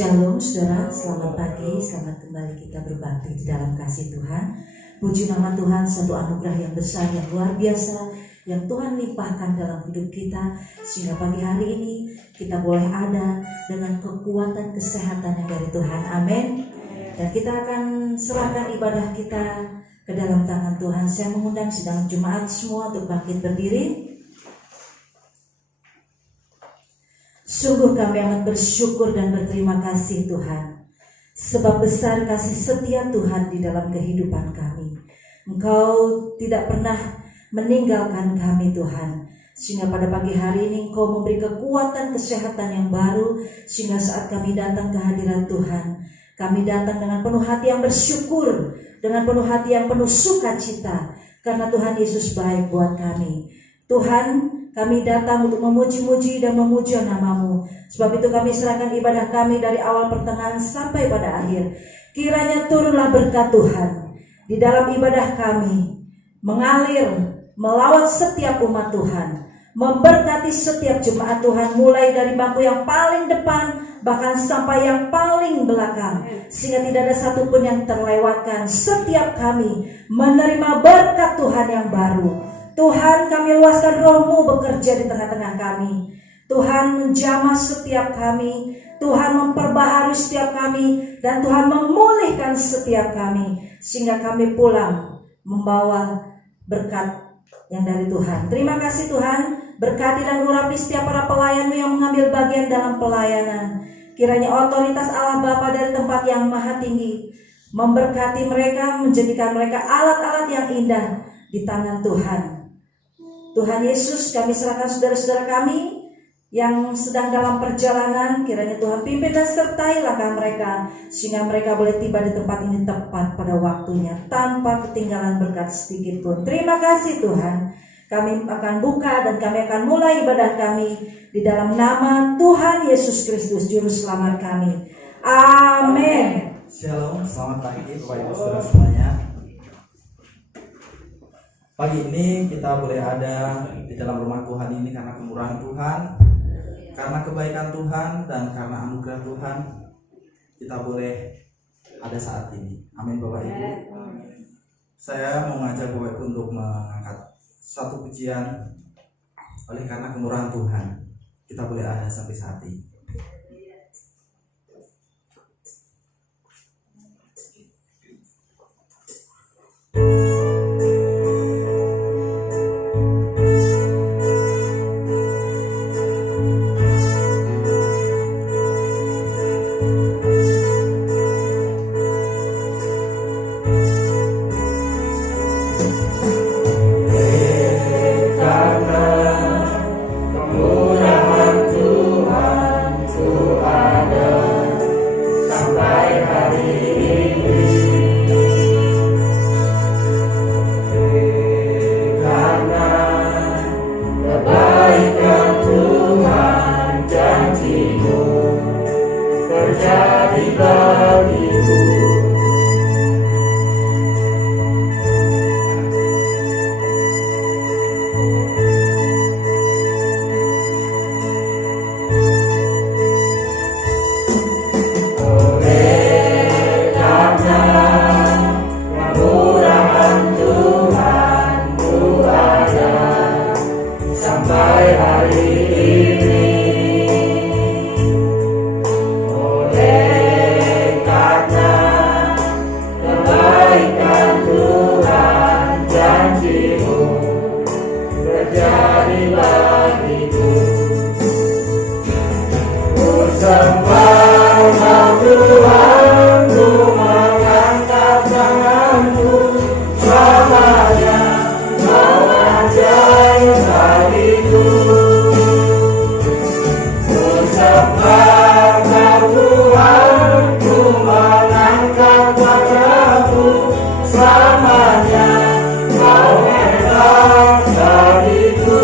Shalom saudara, selamat pagi, selamat kembali kita berbakti di dalam kasih Tuhan. Puji nama Tuhan, satu anugerah yang besar, yang luar biasa, yang Tuhan limpahkan dalam hidup kita, sehingga pagi hari ini kita boleh ada dengan kekuatan kesehatan yang dari Tuhan, amin. Dan kita akan serahkan ibadah kita ke dalam tangan Tuhan. Saya mengundang sidang jemaat semua untuk bangkit berdiri. Sungguh kami amat bersyukur dan berterima kasih Tuhan, sebab besar kasih setia Tuhan di dalam kehidupan kami. Engkau tidak pernah meninggalkan kami Tuhan, sehingga pada pagi hari ini Engkau memberi kekuatan kesehatan yang baru, sehingga saat kami datang ke hadirat Tuhan, kami datang dengan penuh hati yang bersyukur, dengan penuh hati yang penuh sukacita, karena Tuhan Yesus baik buat kami. Tuhan, kami datang untuk memuji-muji dan memuja nama-Mu. Sebab itu kami serahkan ibadah kami dari awal pertengahan sampai pada akhir. Kiranya turunlah berkat Tuhan di dalam ibadah kami, mengalir, melawat setiap umat Tuhan, memberkati setiap jemaat Tuhan, mulai dari bangku yang paling depan bahkan sampai yang paling belakang, sehingga tidak ada satupun yang terlewatkan. Setiap kami menerima berkat Tuhan yang baru. Tuhan, kami luaskan Roh-Mu bekerja di tengah-tengah kami. Tuhan menjamah setiap kami, Tuhan memperbaharui setiap kami, dan Tuhan memulihkan setiap kami, sehingga kami pulang membawa berkat yang dari Tuhan. Terima kasih Tuhan, berkati dan urapi setiap para pelayan-Mu yang mengambil bagian dalam pelayanan. Kiranya otoritas Allah Bapa dari tempat yang maha tinggi memberkati mereka, menjadikan mereka alat-alat yang indah di tangan Tuhan. Tuhan Yesus, kami serahkan saudara-saudara kami yang sedang dalam perjalanan. Kiranya Tuhan pimpin dan sertai langkah mereka, sehingga mereka boleh tiba di tempat ini tepat pada waktunya, tanpa ketinggalan berkat sedikit pun. Terima kasih Tuhan. Kami akan buka dan kami akan mulai ibadah kami di dalam nama Tuhan Yesus Kristus, Juru Selamat kami. Amin. Shalom, selamat pagi Bapak Ibu Saudara semuanya. Pagi ini kita boleh ada di dalam rumah Tuhan ini karena kemurahan Tuhan, karena kebaikan Tuhan, dan karena anugerah Tuhan kita boleh ada saat ini. Amin Bapak Ibu. Saya mau ngajak Bapak Ibu untuk mengangkat satu pujian. Oleh karena kemurahan Tuhan kita boleh ada sampai saat ini. Selamanya kau hebat dariku.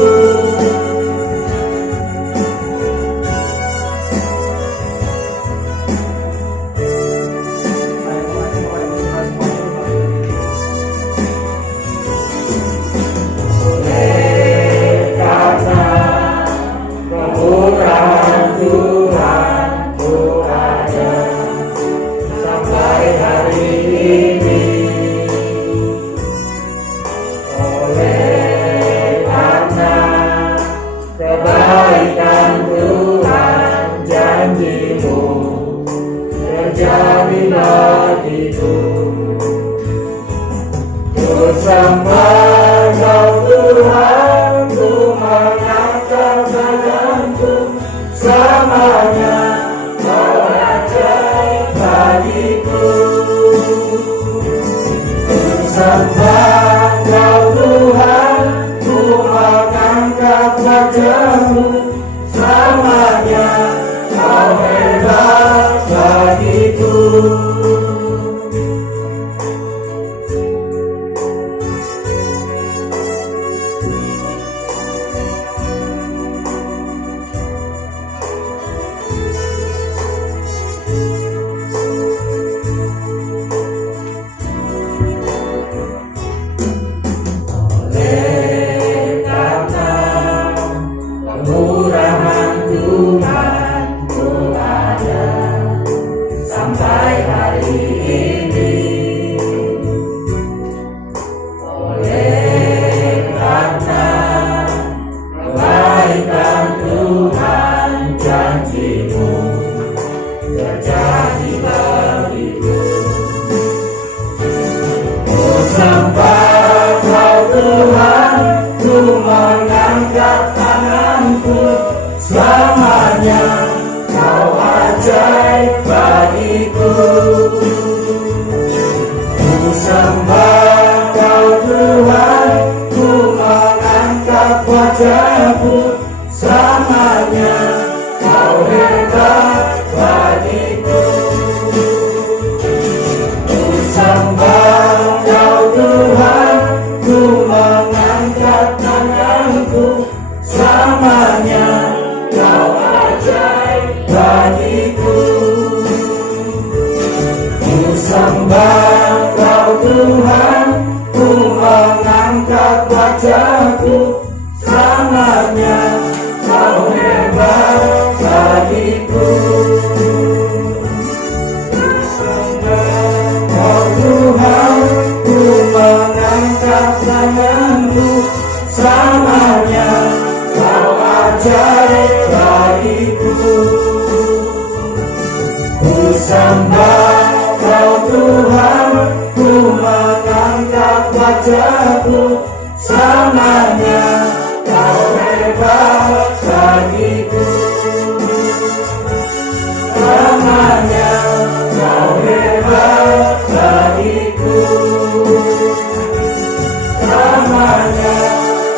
sembah Kau Tuhan, ku mengangkat tanganku, selamanya Kau ajaib bagiku. Ku sembah Kau Tuhan, ku mengangkat wajah-Mu, selamanya Kau hebat bagiku. Selamanya Kau ajaib bagiku. Ku sembah Kau Tuhan, ku mengangkat wajah-Mu, selamanya Kau hebat bagiku. Ku sembah Kau Tuhan, ku mengangkat tanganku, selamanya Kau ajaib bagiku. Ku sembah Kau Tuhan, ku mengangkat wajahku, selamanya Kau hebat bagiku. Ku sembah Kau Tuhan, ku mengangkat tanganku, selamanya Kau ajaib bagiku. Ku sembah Kau Tuhan, ku mengangkat wajah-Ku, selamanya Kau hebat bagiku. Selamanya Kau hebat bagiku. Selamanya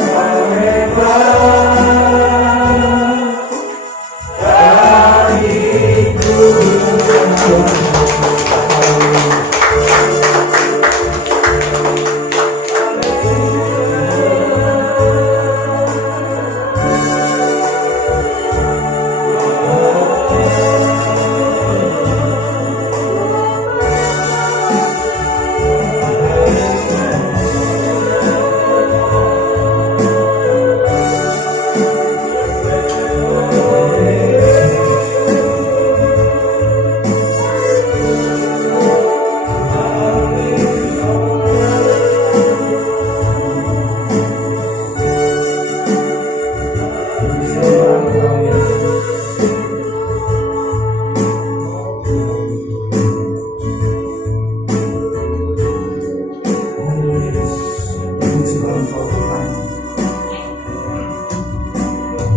Kau hebat.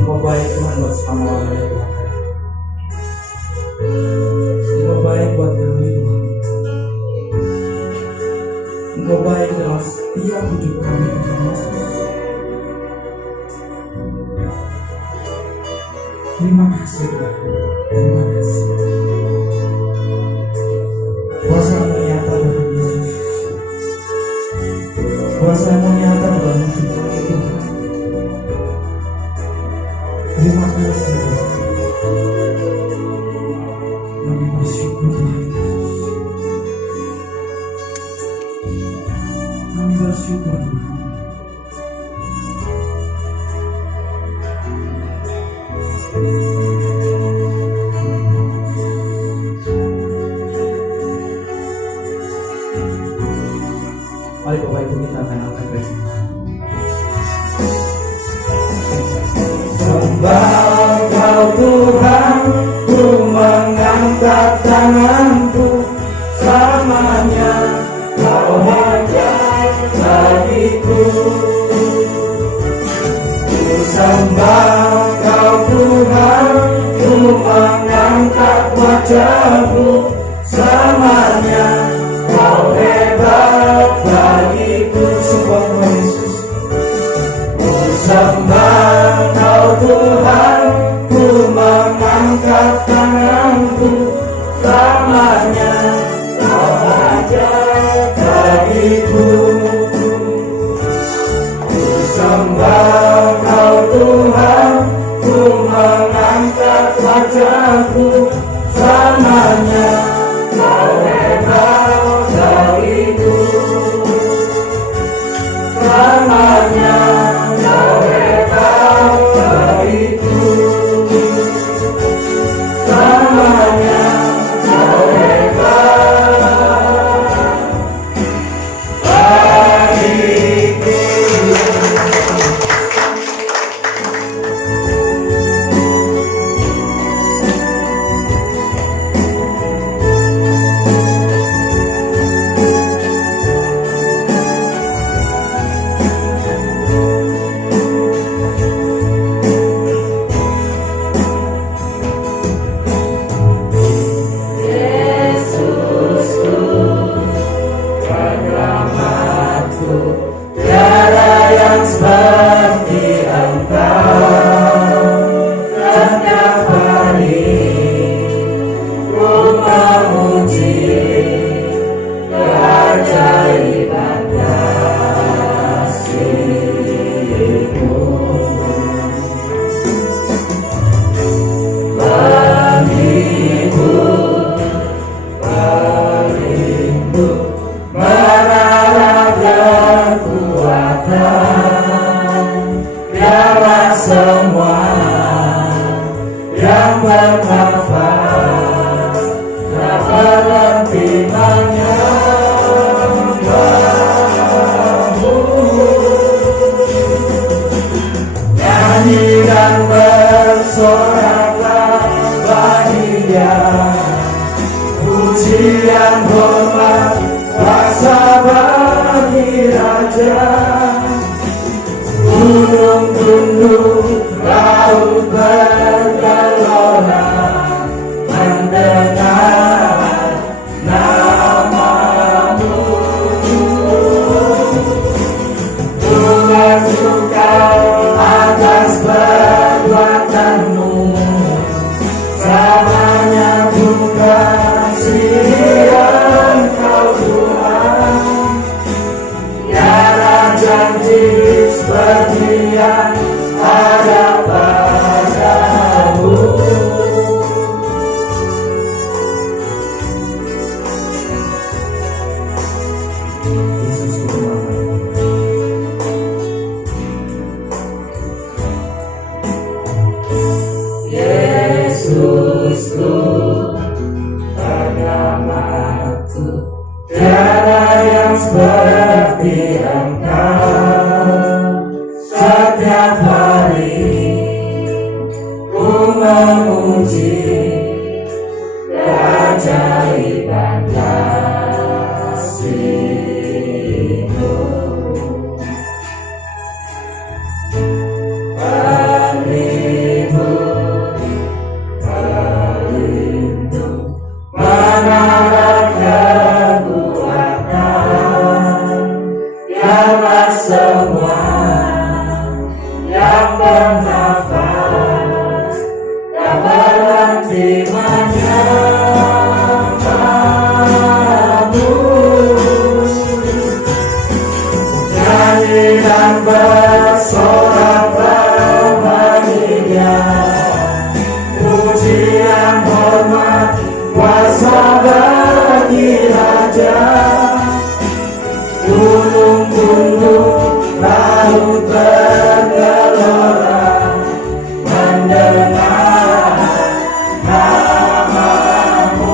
Engkau baik Tuhan buat semua orang yang Tuhan. Engkau baik buat kami Tuhan. Engkau baik dalam setiap hidup kami Tuhan Yesus. Terima kasih Tuhan. Terima kasih. Kuasa-Mu nyata Tuhan Yesus. Kuasa-Mu nyata dalam hidup kami Tuhan. Terima kasih Tuhan. Kami bersyukur Tuhan. Kami bersyukur Tuhan. Mari Bapak Ibu kita akan angkat gereja. Sembah sembah Kau Tuhan, ku mengangkat wajahku, selamanya Kau hebat bagiku. Semua Tuhan Yesus, ku sembah Kau Tuhan, ku mengangkat tanganku, selamanya Kau ajaib bagiku. Ku sembah Kau Tuhan, ku mengangkat wajahku, selamanya Kau hebat bagiku. Selamanya Kau hebat bagiku. Selamanya Kau hebat bagiku. Tiada yang seperti Engkau. Setiap hari ku memuji keajaiban kasih-Mu. Bagimu menara kekuatan, biarlah semua yang bernafas tak berhenti menyembah-Mu. Nyanyi dan bersoraklah bagi Dia, pujian hormat kuasa bagi Raja. Gunung tunduk, laut bergelora, mendengar nama-Mu. Tuhan suka atas perbuatan-Mu, selamanya ku kasihi Engkau Tuhan. Tiada janji seperti yang ada padamu. Yesus Yesusku, penyelamatku, tiada yang seperti Engkau. Setiap hari ku memuji keajaiban kasih-Mu. Menara kekuatan, biarlah semua yang bernafas tak berhenti menyembah-Mu. Nyanyi dan bersoraklah bagi Dia, pujian hormat kuasa bagi Raja. Gunung tunduk, laut bergelora, mendengar nama-Mu.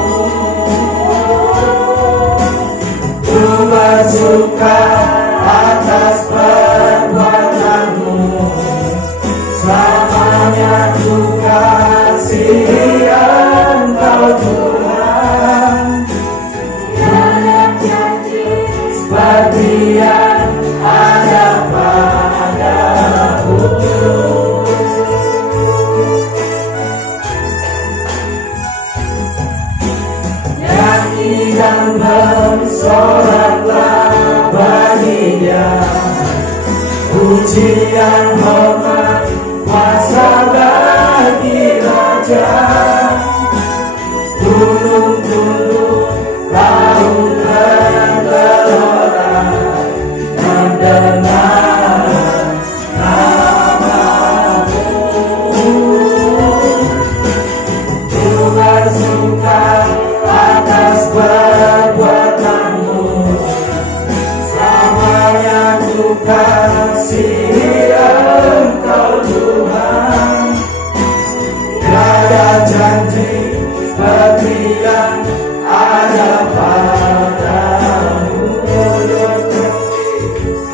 Tuhan suka atas perbuatan-Mu, selamanya ku kasihi Engkau Tuhan. Tiada janji seperti yang ada padamu. pujian hormat kuasa bagi Raja. Gunung tunduk, laut bergelora mendengar namamu. Tuhan suka atas perbuatanmu, selamanya ku kasihi Engkau Tuhan. Tiada janji seperti yang ada padamu,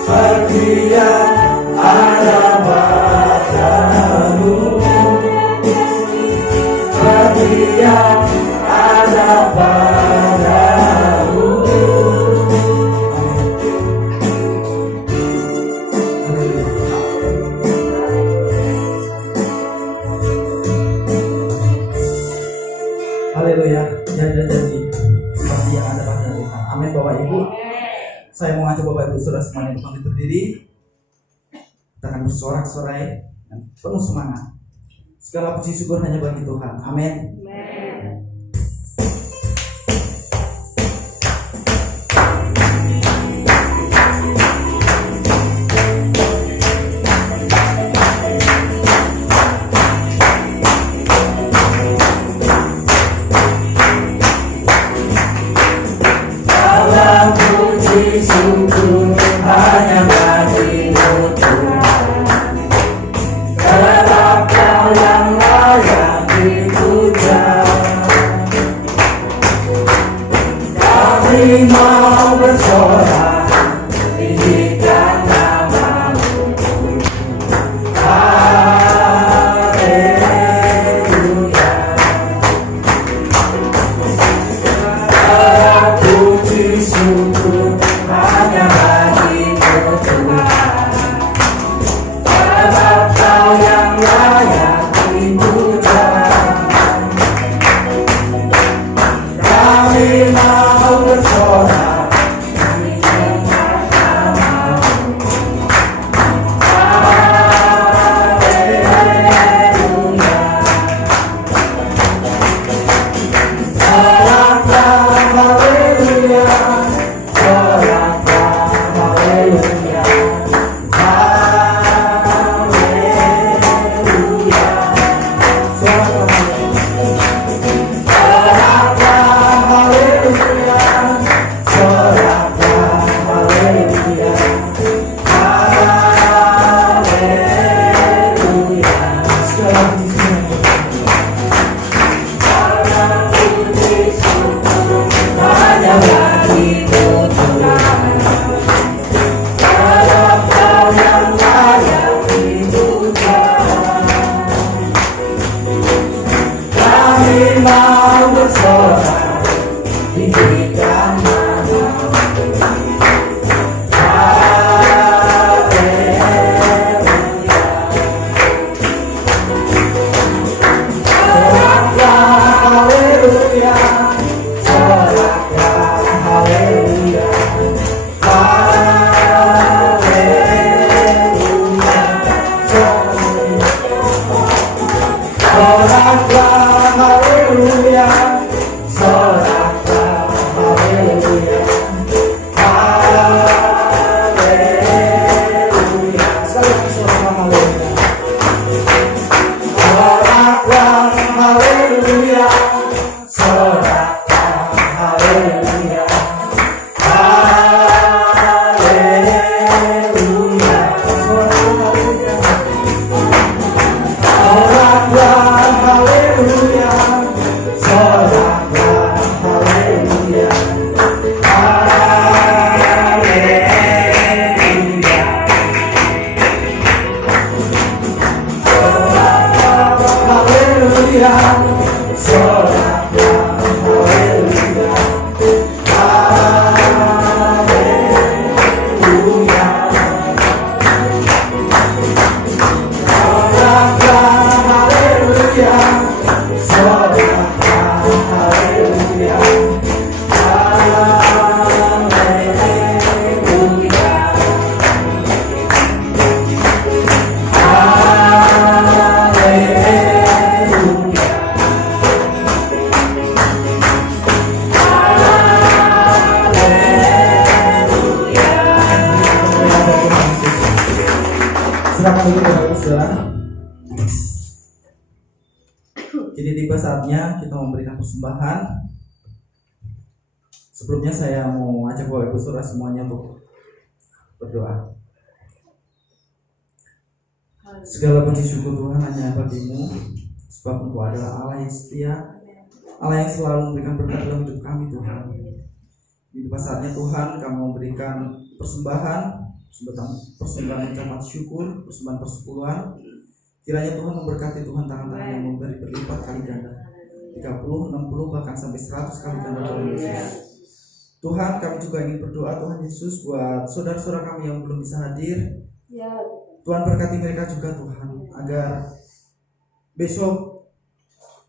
seperti yang ada padamu, seperti yang ada padamu. Haleluya, janji seperti yang ada pada Tuhan. Amin Bapak Ibu. Saya mau ngajak Bapak Ibu Saudara semuanya untuk bangkit berdiri. Kita akan bersorak-sorai dan penuh semangat. Segala puji syukur hanya bagi Tuhan. Amin. Syukur hanya bagi-Mu Tuhan, sebab Kau yang layak dipuja. Kami mau bersorak, tinggikan nama-Mu. Haleluya. Puji syukur hanya bagi-Mu Tuhan, sebab Kau yang layak dipuja. Kami mau bersorak, tinggikan nama-Mu. Haleluya. Soraklah haleluya, soraklah haleluya, haleluya. Soraklah haleluya, soraklah haleluya, haleluya. Segala puji syukur hanya bagi-Mu Tuhan, sebab Kau yang layak dipuja. Kami mau bersorak, tinggikan nama-Mu. Haleluya. Soraklah haleluya, soraklah haleluya, haleluya. Soraklah haleluya, soraklah haleluya, haleluya. Sekali soraklah haleluya. Soraklah haleluya, soraklah haleluya, haleluya. Soraklah haleluya, soraklah haleluya, haleluya. Haleluya, soraklah haleluya, haleluya. Soraklah haleluya, soraklah haleluya, haleluya. Jadi tiba saatnya kita memberikan persembahan. Sebelumnya saya mau ajak Bapak Ibu Saudara semuanya untuk berdoa. Segala puji syukur Tuhan hanya bagimu, sebab Engkau adalah Allah yang setia, Allah yang selalu memberikan berkat dalam hidup kami Tuhan. Di saatnya Tuhan kami memberikan persembahan ucapan syukur, persembahan persepuluhan. Kiranya Tuhan memberkati Tuhan, tangan-tangan yang memberi berlipat kali ganda, 30, 60 bahkan sampai 100 kali ganda Tuhan Yesus. Tuhan, kami juga ingin berdoa Tuhan Yesus buat saudara-saudara kami yang belum bisa hadir. Tuhan berkati mereka juga Tuhan, agar besok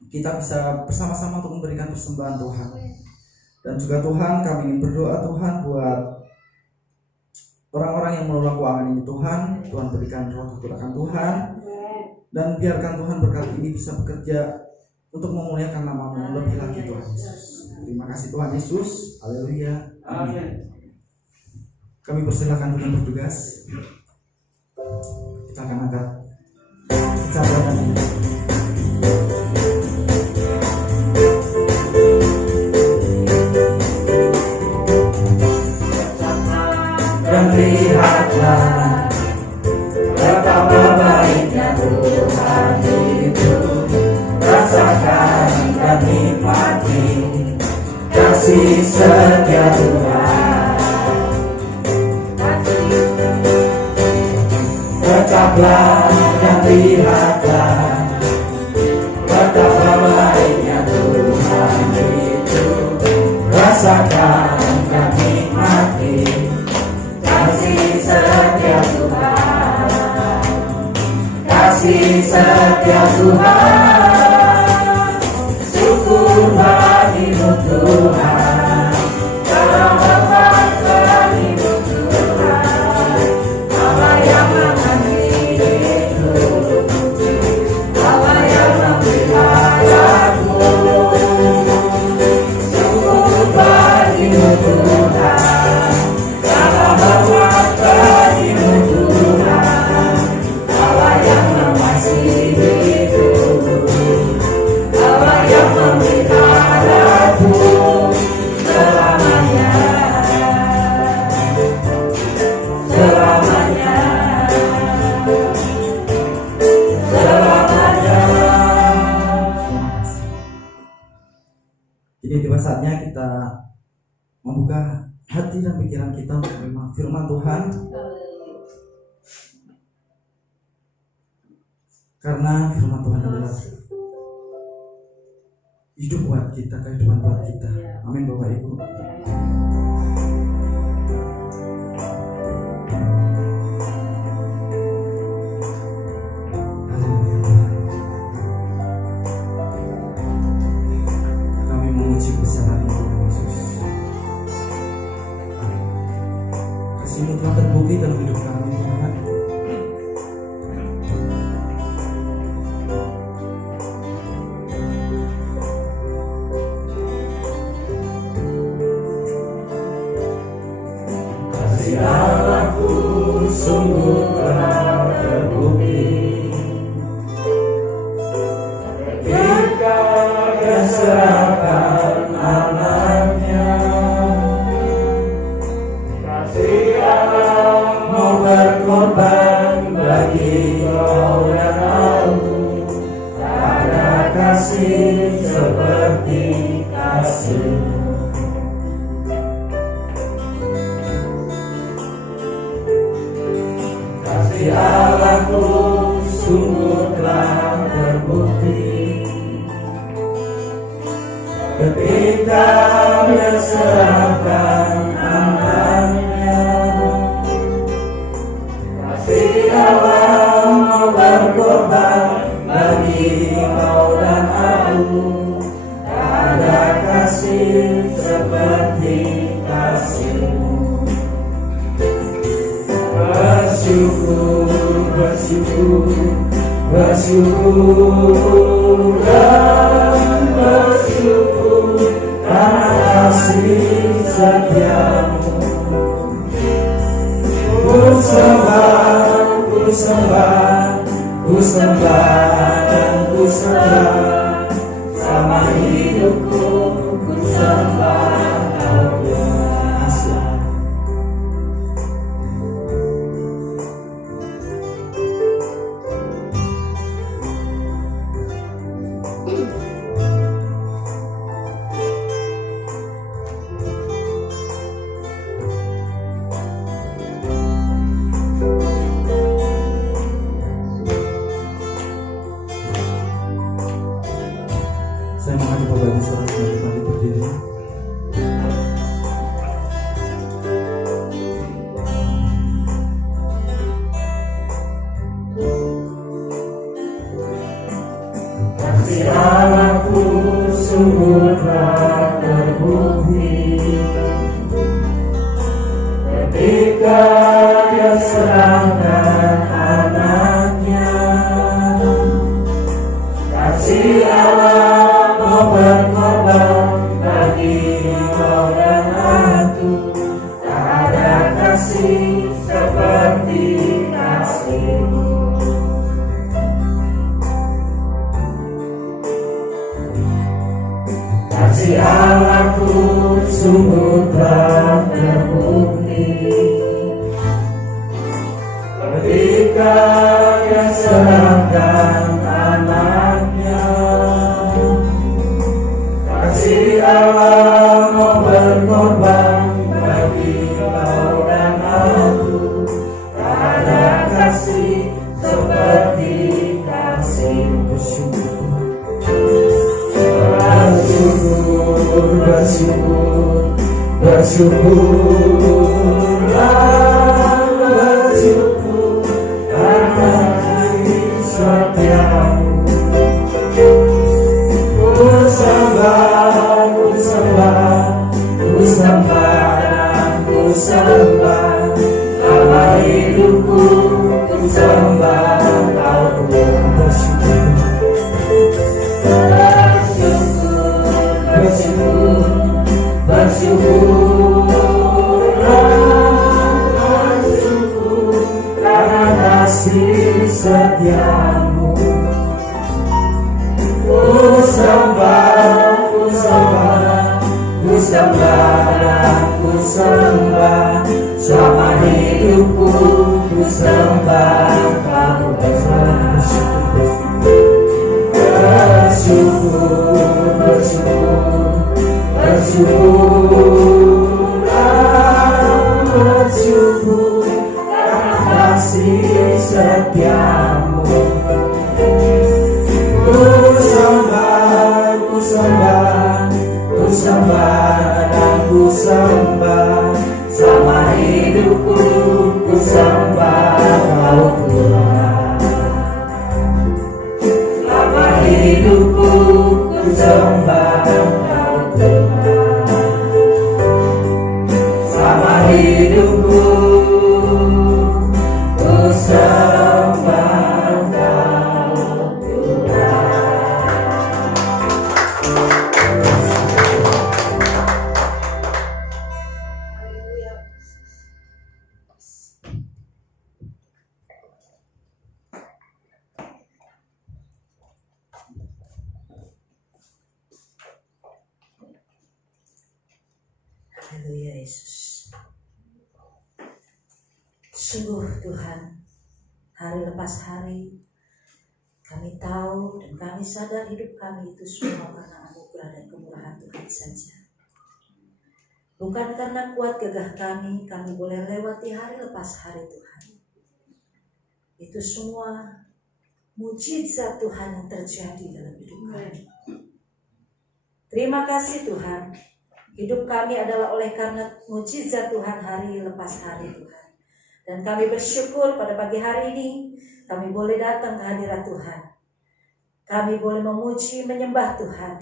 kita bisa bersama-sama untuk memberikan persembahan Tuhan. Dan juga Tuhan, kami ingin berdoa Tuhan buat orang-orang yang mengelola keuangan ini Tuhan. Tuhan berikan roh kekuatan Tuhan, dan biarkan Tuhan berkat ini bisa bekerja untuk memuliakan nama-Mu lebih lagi Tuhan Yesus. Terima kasih Tuhan Yesus. Haleluya. Amin. Kami persilakan Tuhan bertugas. Kita akan angkat ucapan ini. Dan lihatlah betapa baiknya Tuhan itu, rasakan dan nikmati kasih setia Tuhan. Tetaplah dan lihatlah betapa baiknya Tuhan itu, rasakan dan nikmati kasih setia Tuhan. Kasih setia Tuhan, syukur bagimu Tuhan, selamat bagimu Tuhan, Allah yang mengasihiku, Allah yang memeliharaku. Syukur bagimu Tuhan, selamat bagimu Tuhan, Allah yang mengasihiku, Allah yang memeliharaku selamanya, selamanya, selamanya. Jadi tiba saatnya kita membuka hati dan pikiran kita untuk menerima firman Tuhan. Karena firman Tuhan adalah hidup buat kita, kehidupan buat kita. Amin Bapak Ibu. Kami memuji besaran Tuhan Yesus. Kasih-Mu telah terbukti dalam hidup kami Tuhan. Allahku sungguh telah terbukti ketika Dia serahkan anaknya. Kasih Allah mau berkorban bagi kau dan aku. Tak ada kasih seperti kasih-Mu. Allahku sungguh telah terbukti ketika Dia serahkan anaknya. Kasih Allah mau berkorban bagi kau dan aku. Tak ada kasih seperti kasih-Mu. Bersyukur, bersyukur, bersyukur dan bersyukur karena kasih setia-Mu. Ku sembah, ku sembah dan ku sembah, sama hidupku ku sembah Engkau Tuhan. Saya mengajak Bapak Ibu Saudara kembali berdiri. Kasih Allahku sungguh telah terbukti ketika Dia serahkan anaknya. Kasih Allah mau berkorban bagi kau dan aku, tak ada kasih seperti kasih-Mu. Kasih Allahku sungguh telah terbukti ketika Dia serahkan anaknya. Kasih Allah mau berkorban bagi kau dan aku, tak ada kasih seperti kasih-Mu. Bersyukur, bersyukurlah, bersyukur karena kasih setiamu. Ku sembah, ku sembah, ku sembah dan ku sembah, sama hidupku ku sembah Engkau Tuhan. Bersyukur, bersyukur karena kasih setiamu. Ku sembah, ku sembah, ku sembah dan ku sembah, selama hidupku ku sembah Engkau Tuhan. Bersyukur, bersyukurlah, bersyukur karena kasih setiamu. Ku sembah, ku sembah, ku sembah dan ku sembah, sama hidupku ku sembah Engkau Tuhan. Selama hidupku ku sembah Engkau Tuhan. Selama hidupku ku sembah Engkau Tuhan. Haleluya Yesus. Sungguh Tuhan, hari lepas hari kami tahu dan kami sadar hidup kami itu semua karena anugerah dan kemurahan Tuhan saja. Bukan karena kuat gagah kami boleh lewati hari lepas hari Tuhan. Itu semua mujizat Tuhan yang terjadi dalam hidup kami. Terima kasih Tuhan. Hidup kami adalah oleh karena mujizat Tuhan hari lepas hari Tuhan. Dan kami bersyukur pada pagi hari ini kami boleh datang ke hadirat Tuhan. Kami boleh memuji, menyembah Tuhan.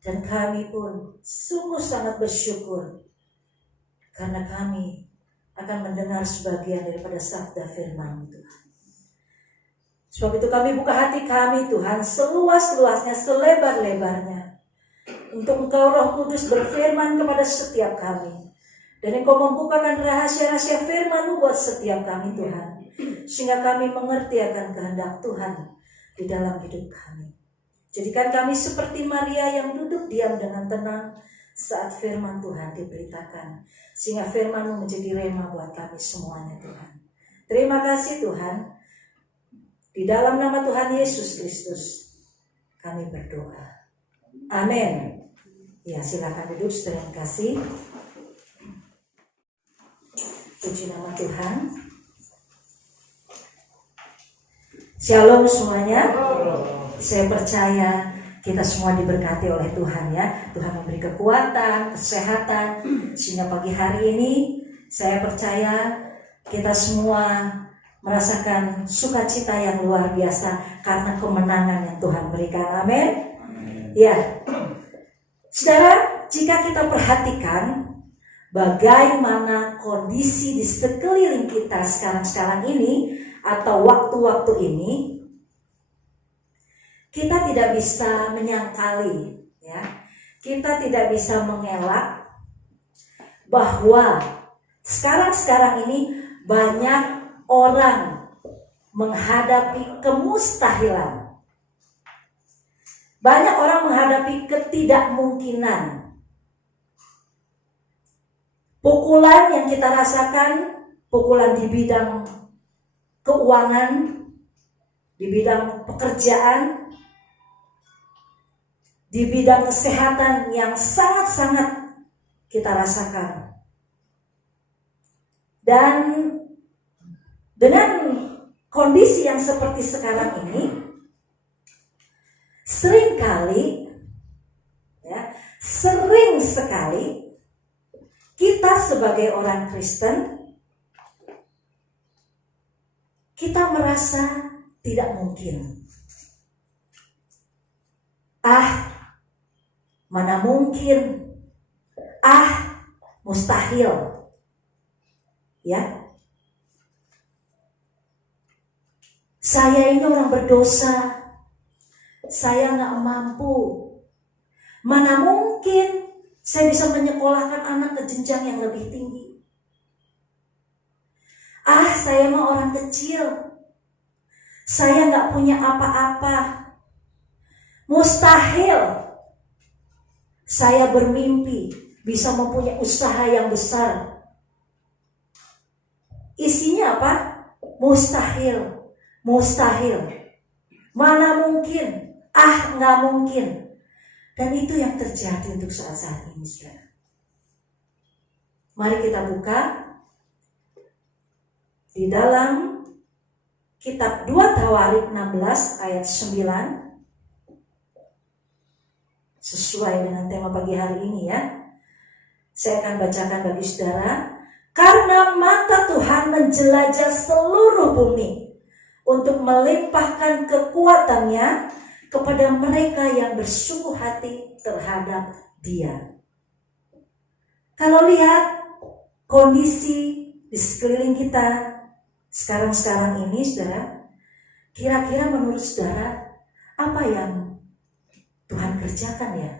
Dan kami pun sungguh sangat bersyukur karena kami akan mendengar sebagian daripada sabda firman Tuhan. Sebab itu kami buka hati kami Tuhan seluas-luasnya, selebar-lebarnya, untuk Engkau Roh Kudus berfirman kepada setiap kami. Dan Engkau membukakan rahasia-rahasia firman-Mu buat setiap kami Tuhan. sehingga kami mengerti akan kehendak Tuhan di dalam hidup kami. Jadikan kami seperti Maria yang duduk diam dengan tenang saat firman Tuhan diberitakan, sehingga firman-Mu menjadi rema buat kami semuanya Tuhan. Terima kasih Tuhan. Di dalam nama Tuhan Yesus Kristus kami berdoa. Amin. Ya, silakan duduk saudara yang kasih. Puji nama Tuhan. Shalom semuanya. Saya percaya kita semua diberkati oleh Tuhan ya. Tuhan memberi kekuatan, kesehatan, sehingga pagi hari ini saya percaya kita semua merasakan sukacita yang luar biasa karena kemenangan yang Tuhan berikan. Amin. Ya. Saudara, jika kita perhatikan bagaimana kondisi di sekeliling kita sekarang ini atau waktu-waktu ini, kita tidak bisa menyangkali ya. Kita tidak bisa mengelak bahwa sekarang ini banyak orang menghadapi kemustahilan. Banyak orang menghadapi ketidakmungkinan. Pukulan yang kita rasakan, pukulan di bidang keuangan, di bidang pekerjaan, di bidang kesehatan yang sangat-sangat kita rasakan. Dan dengan kondisi yang seperti sekarang ini, sering sekali kita sebagai orang Kristen, kita merasa tidak mungkin. Mana mungkin? Mustahil. Ya. Saya ini orang berdosa. Saya nggak mampu. Mana mungkin saya bisa menyekolahkan anak ke jenjang yang lebih tinggi. Saya mah orang kecil. Saya nggak punya apa-apa. Mustahil. Saya bermimpi bisa mempunyai usaha yang besar. Isinya apa? Mustahil. Mana mungkin? Nggak mungkin. Dan itu yang terjadi untuk saat-saat ini, saudara. Mari kita buka di dalam kitab 2 Tawarik 16 ayat 9. Sesuai dengan tema pagi hari ini ya. Saya akan bacakan bagi saudara. Karena mata Tuhan menjelajah seluruh bumi untuk melimpahkan kekuatannya kepada mereka yang bersungguh hati terhadap Dia. Kalau lihat kondisi di sekeliling kita sekarang ini, saudara, kira-kira menurut saudara apa yang Tuhan kerjakan ya?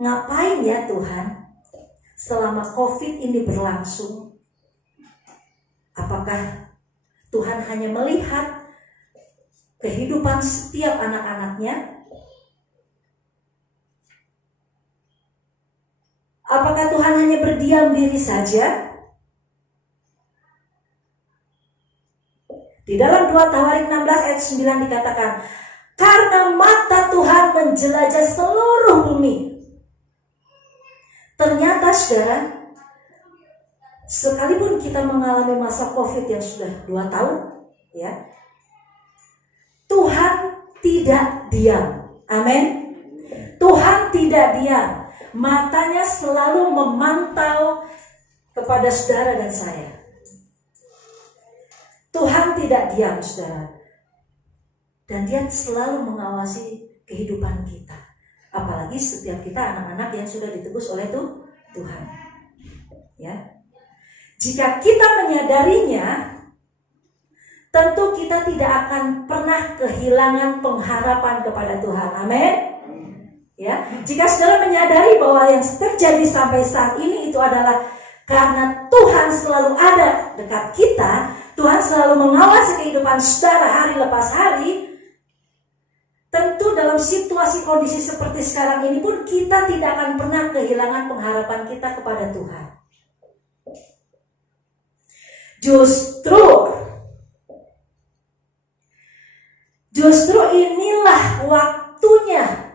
Ngapain ya Tuhan selama COVID ini berlangsung? Apakah Tuhan hanya melihat kehidupan setiap anak-anaknya? Apakah Tuhan hanya berdiam diri saja? Di dalam 2 Tawarik 16 ayat 9 dikatakan, karena mata Tuhan menjelajah seluruh bumi. Ternyata saudara, sekalipun kita mengalami masa COVID yang sudah 2 tahun, ya, Tuhan tidak diam. Amin. Tuhan tidak diam. Matanya selalu memantau kepada saudara dan saya. Tuhan tidak diam, saudara. Dan Dia selalu mengawasi kehidupan kita. Apalagi setiap kita anak-anak yang sudah ditebus oleh Tuhan. Ya. Jika kita menyadarinya, tentu kita tidak akan pernah kehilangan pengharapan kepada Tuhan. Amin. Ya, jika saudara menyadari bahwa yang terjadi sampai saat ini itu adalah karena Tuhan selalu ada dekat kita, Tuhan selalu mengawasi kehidupan saudara hari lepas hari, tentu dalam situasi kondisi seperti sekarang ini pun kita tidak akan pernah kehilangan pengharapan kita kepada Tuhan. Justru inilah waktunya.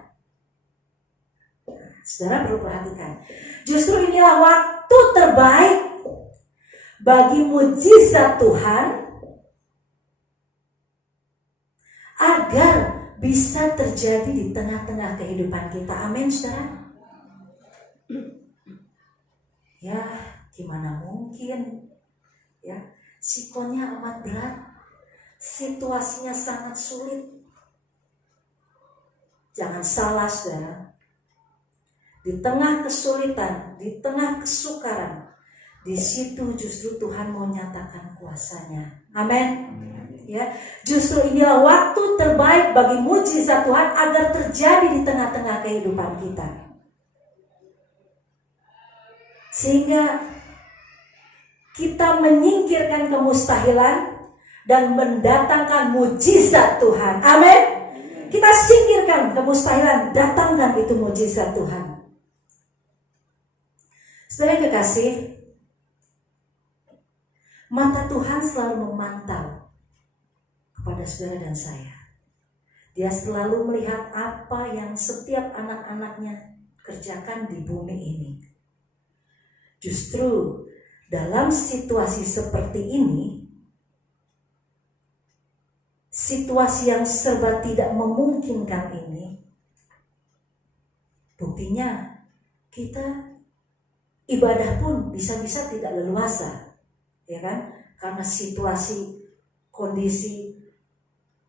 Saudara perlu perhatikan. Justru inilah waktu terbaik bagi mujizat Tuhan agar bisa terjadi di tengah-tengah kehidupan kita. Amin, saudara. Ya, gimana mungkin? Ya, sikonya amat berat. Situasinya sangat sulit. Jangan salah, saudara. Di tengah kesulitan, di tengah kesukaran, di situ justru Tuhan mau nyatakan kuasanya. Amin. Ya, justru inilah waktu terbaik bagi mujizat Tuhan agar terjadi di tengah-tengah kehidupan kita. Sehingga kita menyingkirkan kemustahilan dan mendatangkan mujizat Tuhan. Amin. Kita singkirkan kemustahilan, datangkan itu mujizat Tuhan. Saudara yang kekasih, mata Tuhan selalu memantau kepada saudara dan saya. Dia selalu melihat apa yang setiap anak-anaknya kerjakan di bumi ini. Justru dalam situasi seperti ini, situasi yang serba tidak memungkinkan ini, buktinya kita ibadah pun bisa-bisa tidak leluasa, ya kan? Karena situasi, kondisi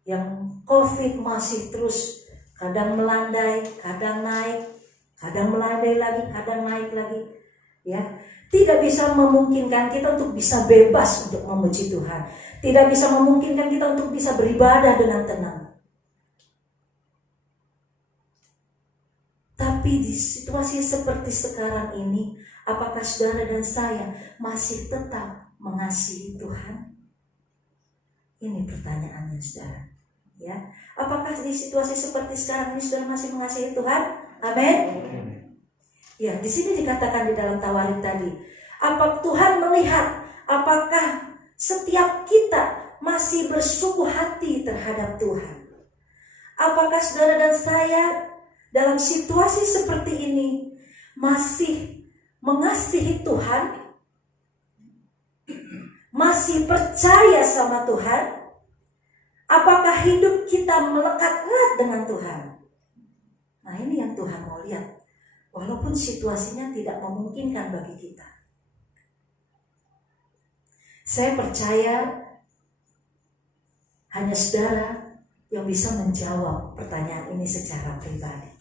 yang COVID masih terus kadang melandai, kadang naik, kadang melandai lagi, kadang naik lagi, ya. Tidak bisa memungkinkan kita untuk bisa bebas untuk memuji Tuhan. Tidak bisa memungkinkan kita untuk bisa beribadah dengan tenang. Tapi di situasi seperti sekarang ini, apakah saudara dan saya masih tetap mengasihi Tuhan? Ini pertanyaannya, saudara. Ya, apakah di situasi seperti sekarang ini saudara masih mengasihi Tuhan? Amin. Ya, di sini dikatakan di dalam Tawarik tadi, apa Tuhan melihat apakah setiap kita masih bersungguh hati terhadap Tuhan? Apakah saudara dan saya dalam situasi seperti ini masih mengasihi Tuhan? Masih percaya sama Tuhan? Apakah hidup kita melekat erat dengan Tuhan? Nah, ini yang Tuhan mau lihat. Walaupun situasinya tidak memungkinkan bagi kita. Saya percaya hanya saudara yang bisa menjawab pertanyaan ini secara pribadi.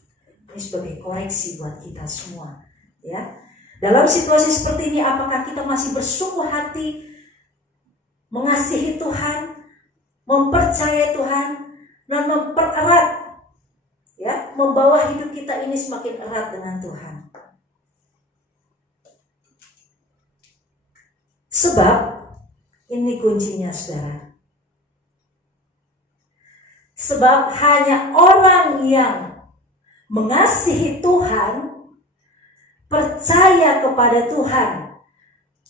Ini sebagai koreksi buat kita semua, ya. Dalam situasi seperti ini, apakah kita masih bersungguh hati mengasihi Tuhan, mempercayai Tuhan, dan mempererat, ya, membawa hidup kita ini semakin erat dengan Tuhan. Sebab ini kuncinya, saudara. Sebab hanya orang yang mengasihi Tuhan, percaya kepada Tuhan,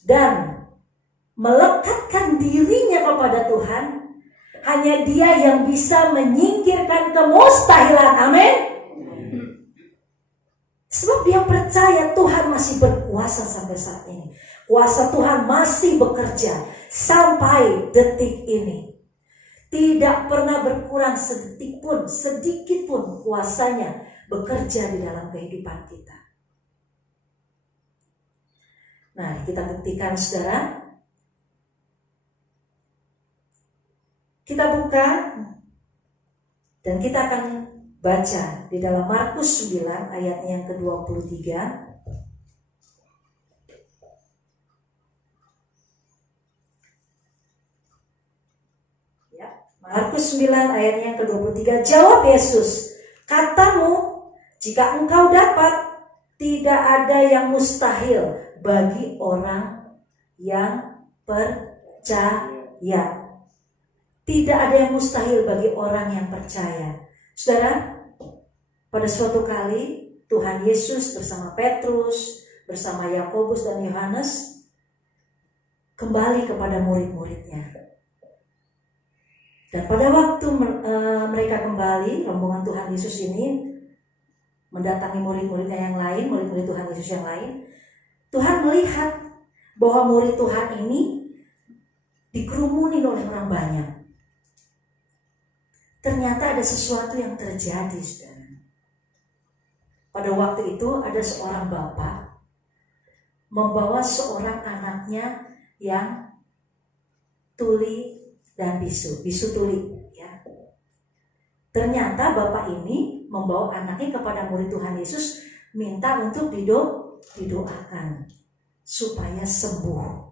dan melekatkan dirinya kepada Tuhan, hanya dia yang bisa menyingkirkan kemustahilan. Amin. Sebab dia percaya Tuhan masih berkuasa sampai saat ini. Kuasa Tuhan masih bekerja sampai detik ini. Tidak pernah berkurang sedikit pun kuasanya bekerja di dalam kehidupan kita. Nah, kita buktikan, saudara. Kita buka dan kita akan baca di dalam Markus 9 ayat yang ke-23. Ya, Markus 9 ayat yang ke-23. Jawab Yesus, "Katamu, jika engkau dapat, tidak ada yang mustahil bagi orang yang percaya." Ya, tidak ada yang mustahil bagi orang yang percaya. Saudara, pada suatu kali Tuhan Yesus bersama Petrus, bersama Yakobus dan Yohanes kembali kepada murid-muridnya. Dan pada waktu mereka kembali, rombongan Tuhan Yesus ini mendatangi murid-muridnya yang lain, murid-murid Tuhan Yesus yang lain, Tuhan melihat bahwa murid Tuhan ini dikerumunin oleh orang banyak. Ternyata ada sesuatu yang terjadi, saudara. Pada waktu itu ada seorang bapak membawa seorang anaknya yang tuli dan bisu tuli. Ya. Ternyata bapak ini membawa anaknya kepada murid Tuhan Yesus, minta untuk didoakan supaya sembuh.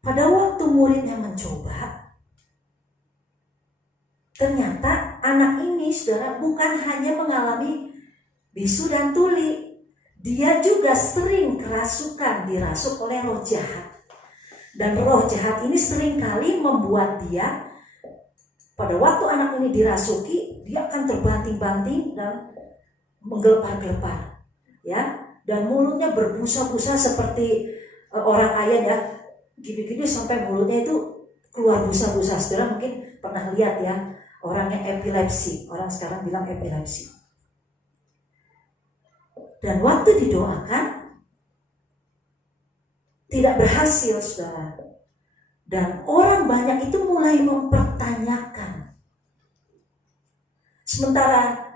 Pada waktu muridnya mencoba, ternyata anak ini, saudara, bukan hanya mengalami bisu dan tuli, dia juga sering kerasukan, dirasuk oleh roh jahat. Dan roh jahat ini seringkali membuat dia, pada waktu anak ini dirasuki, dia akan terbanting-banting dan menggelepar-gelepar, ya, dan mulutnya berbusa-busa seperti orang ayam, ya, gini-gini sampai mulutnya itu keluar busa-busa. Saudara mungkin pernah lihat, ya, orang yang epilepsi, orang sekarang bilang epilepsi. Dan waktu didoakan tidak berhasil, saudara. Dan orang banyak itu mulai mempertanyakan. Sementara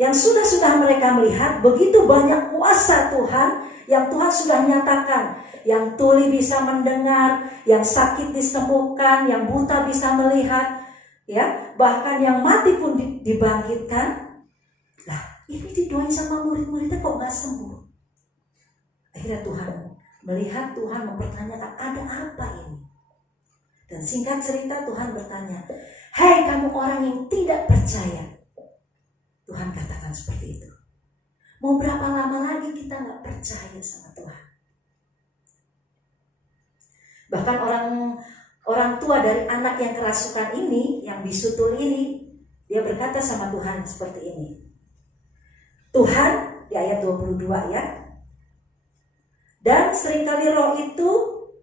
yang sudah mereka melihat begitu banyak kuasa Tuhan yang Tuhan sudah nyatakan. Yang tuli bisa mendengar, yang sakit disembuhkan, yang buta bisa melihat, ya, bahkan yang mati pun dibangkitkan. Lah, ini didoain sama murid-muridnya kok gak sembuh. Akhirnya Tuhan melihat, Tuhan mempertanyakan, ada apa ini? Dan singkat cerita Tuhan bertanya, "Hei kamu orang yang tidak percaya." Tuhan katakan seperti itu. Mau berapa lama lagi kita gak percaya sama Tuhan? Bahkan orang tua dari anak yang kerasukan ini, yang bisu tuli ini, dia berkata sama Tuhan seperti ini. Tuhan, di ayat 22, ya. Dan seringkali roh itu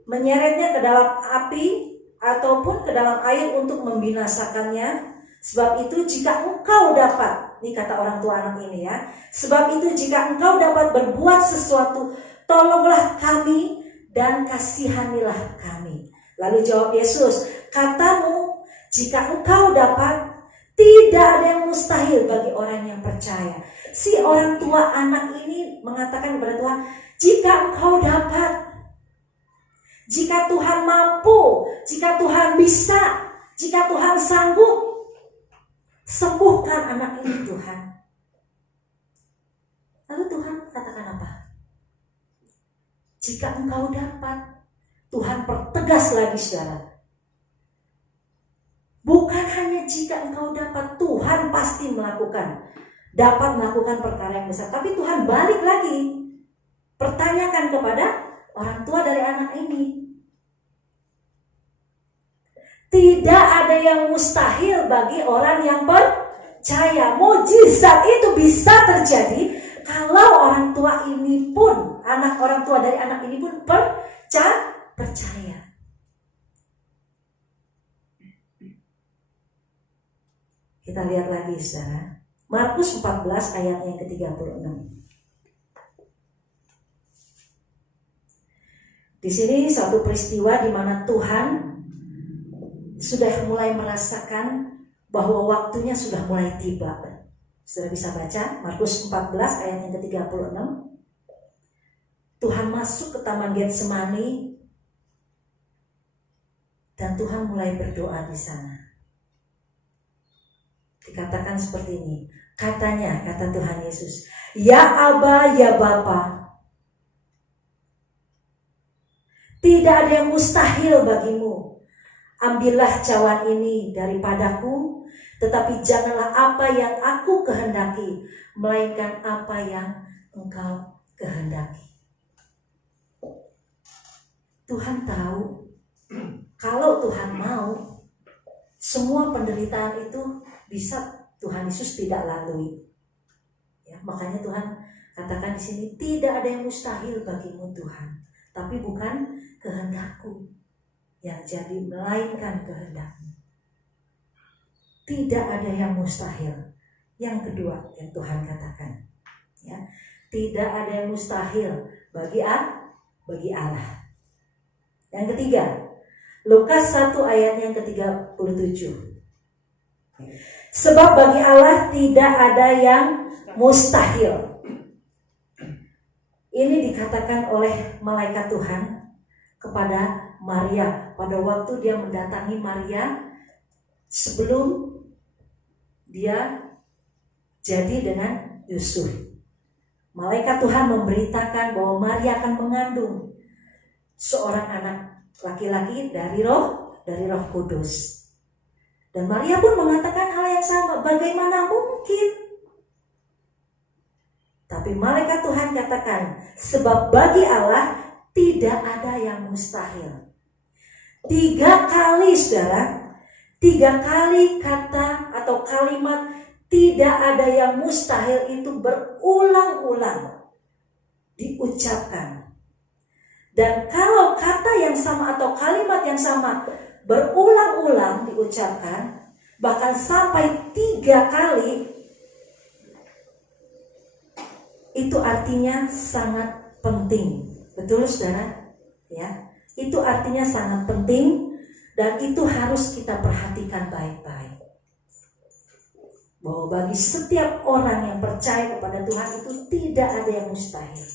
menyeretnya ke dalam api ataupun ke dalam air untuk membinasakannya. Sebab itu jika engkau dapat, ini kata orang tua anak ini, ya. Sebab itu jika engkau dapat berbuat sesuatu, tolonglah kami dan kasihanilah kami. Lalu jawab Yesus, katamu, jika engkau dapat, tidak ada yang mustahil bagi orang yang percaya. Si orang tua anak ini mengatakan kepada Tuhan, jika engkau dapat, jika Tuhan mampu, jika Tuhan bisa, jika Tuhan sanggup, sembuhkan anak ini Tuhan. Lalu Tuhan katakan apa? Jika engkau dapat, Tuhan pertegas lagi, saudara. Bukan hanya jika engkau dapat, Tuhan pasti dapat melakukan perkara yang besar. Tapi Tuhan balik lagi, pertanyakan kepada orang tua dari anak ini. Tidak ada yang mustahil bagi orang yang percaya. Mukjizat itu bisa terjadi kalau orang tua ini pun, orang tua dari anak ini pun percaya. Kita lihat lagi, saudara. Markus 14 ayatnya yang ke-36. Di sini satu peristiwa di mana Tuhan sudah mulai merasakan bahwa waktunya sudah mulai tiba. Sudah bisa baca Markus 14 ayat yang ke-36. Tuhan masuk ke Taman Getsemani dan Tuhan mulai berdoa di sana. Dikatakan seperti ini. Kata Tuhan Yesus, "Ya Aba, ya Bapa, tidak ada yang mustahil bagimu. Ambillah cawan ini daripadaku, tetapi janganlah apa yang aku kehendaki, melainkan apa yang engkau kehendaki." Tuhan tahu kalau Tuhan mau, semua penderitaan itu bisa Tuhan Yesus tidak lalui. Ya, makanya Tuhan katakan di sini, tidak ada yang mustahil bagimu Tuhan, tapi bukan kehendakku yang jadi, melainkan kehendakmu. Tidak ada yang mustahil. Yang kedua yang Tuhan katakan, ya, tidak ada yang mustahil bagi Allah. Yang ketiga, Lukas 1 ayat yang ke-37. Sebab bagi Allah tidak ada yang mustahil. Ini dikatakan oleh malaikat Tuhan kepada Maria pada waktu dia mendatangi Maria sebelum dia jadi dengan Yusuf. Malaikat Tuhan memberitakan bahwa Maria akan mengandung seorang anak laki-laki dari Roh Kudus. Dan Maria pun mengatakan hal yang sama, bagaimana mungkin? Tapi malaikat Tuhan katakan, sebab bagi Allah tidak ada yang mustahil. 3 kali saudara, 3 kali kata atau kalimat tidak ada yang mustahil itu berulang-ulang diucapkan. Dan kalau kata yang sama atau kalimat yang sama berulang-ulang diucapkan, bahkan sampai 3 kali, itu artinya sangat penting. Betul saudara? Ya, itu artinya sangat penting dan itu harus kita perhatikan baik-baik. Bahwa bagi setiap orang yang percaya kepada Tuhan itu tidak ada yang mustahil.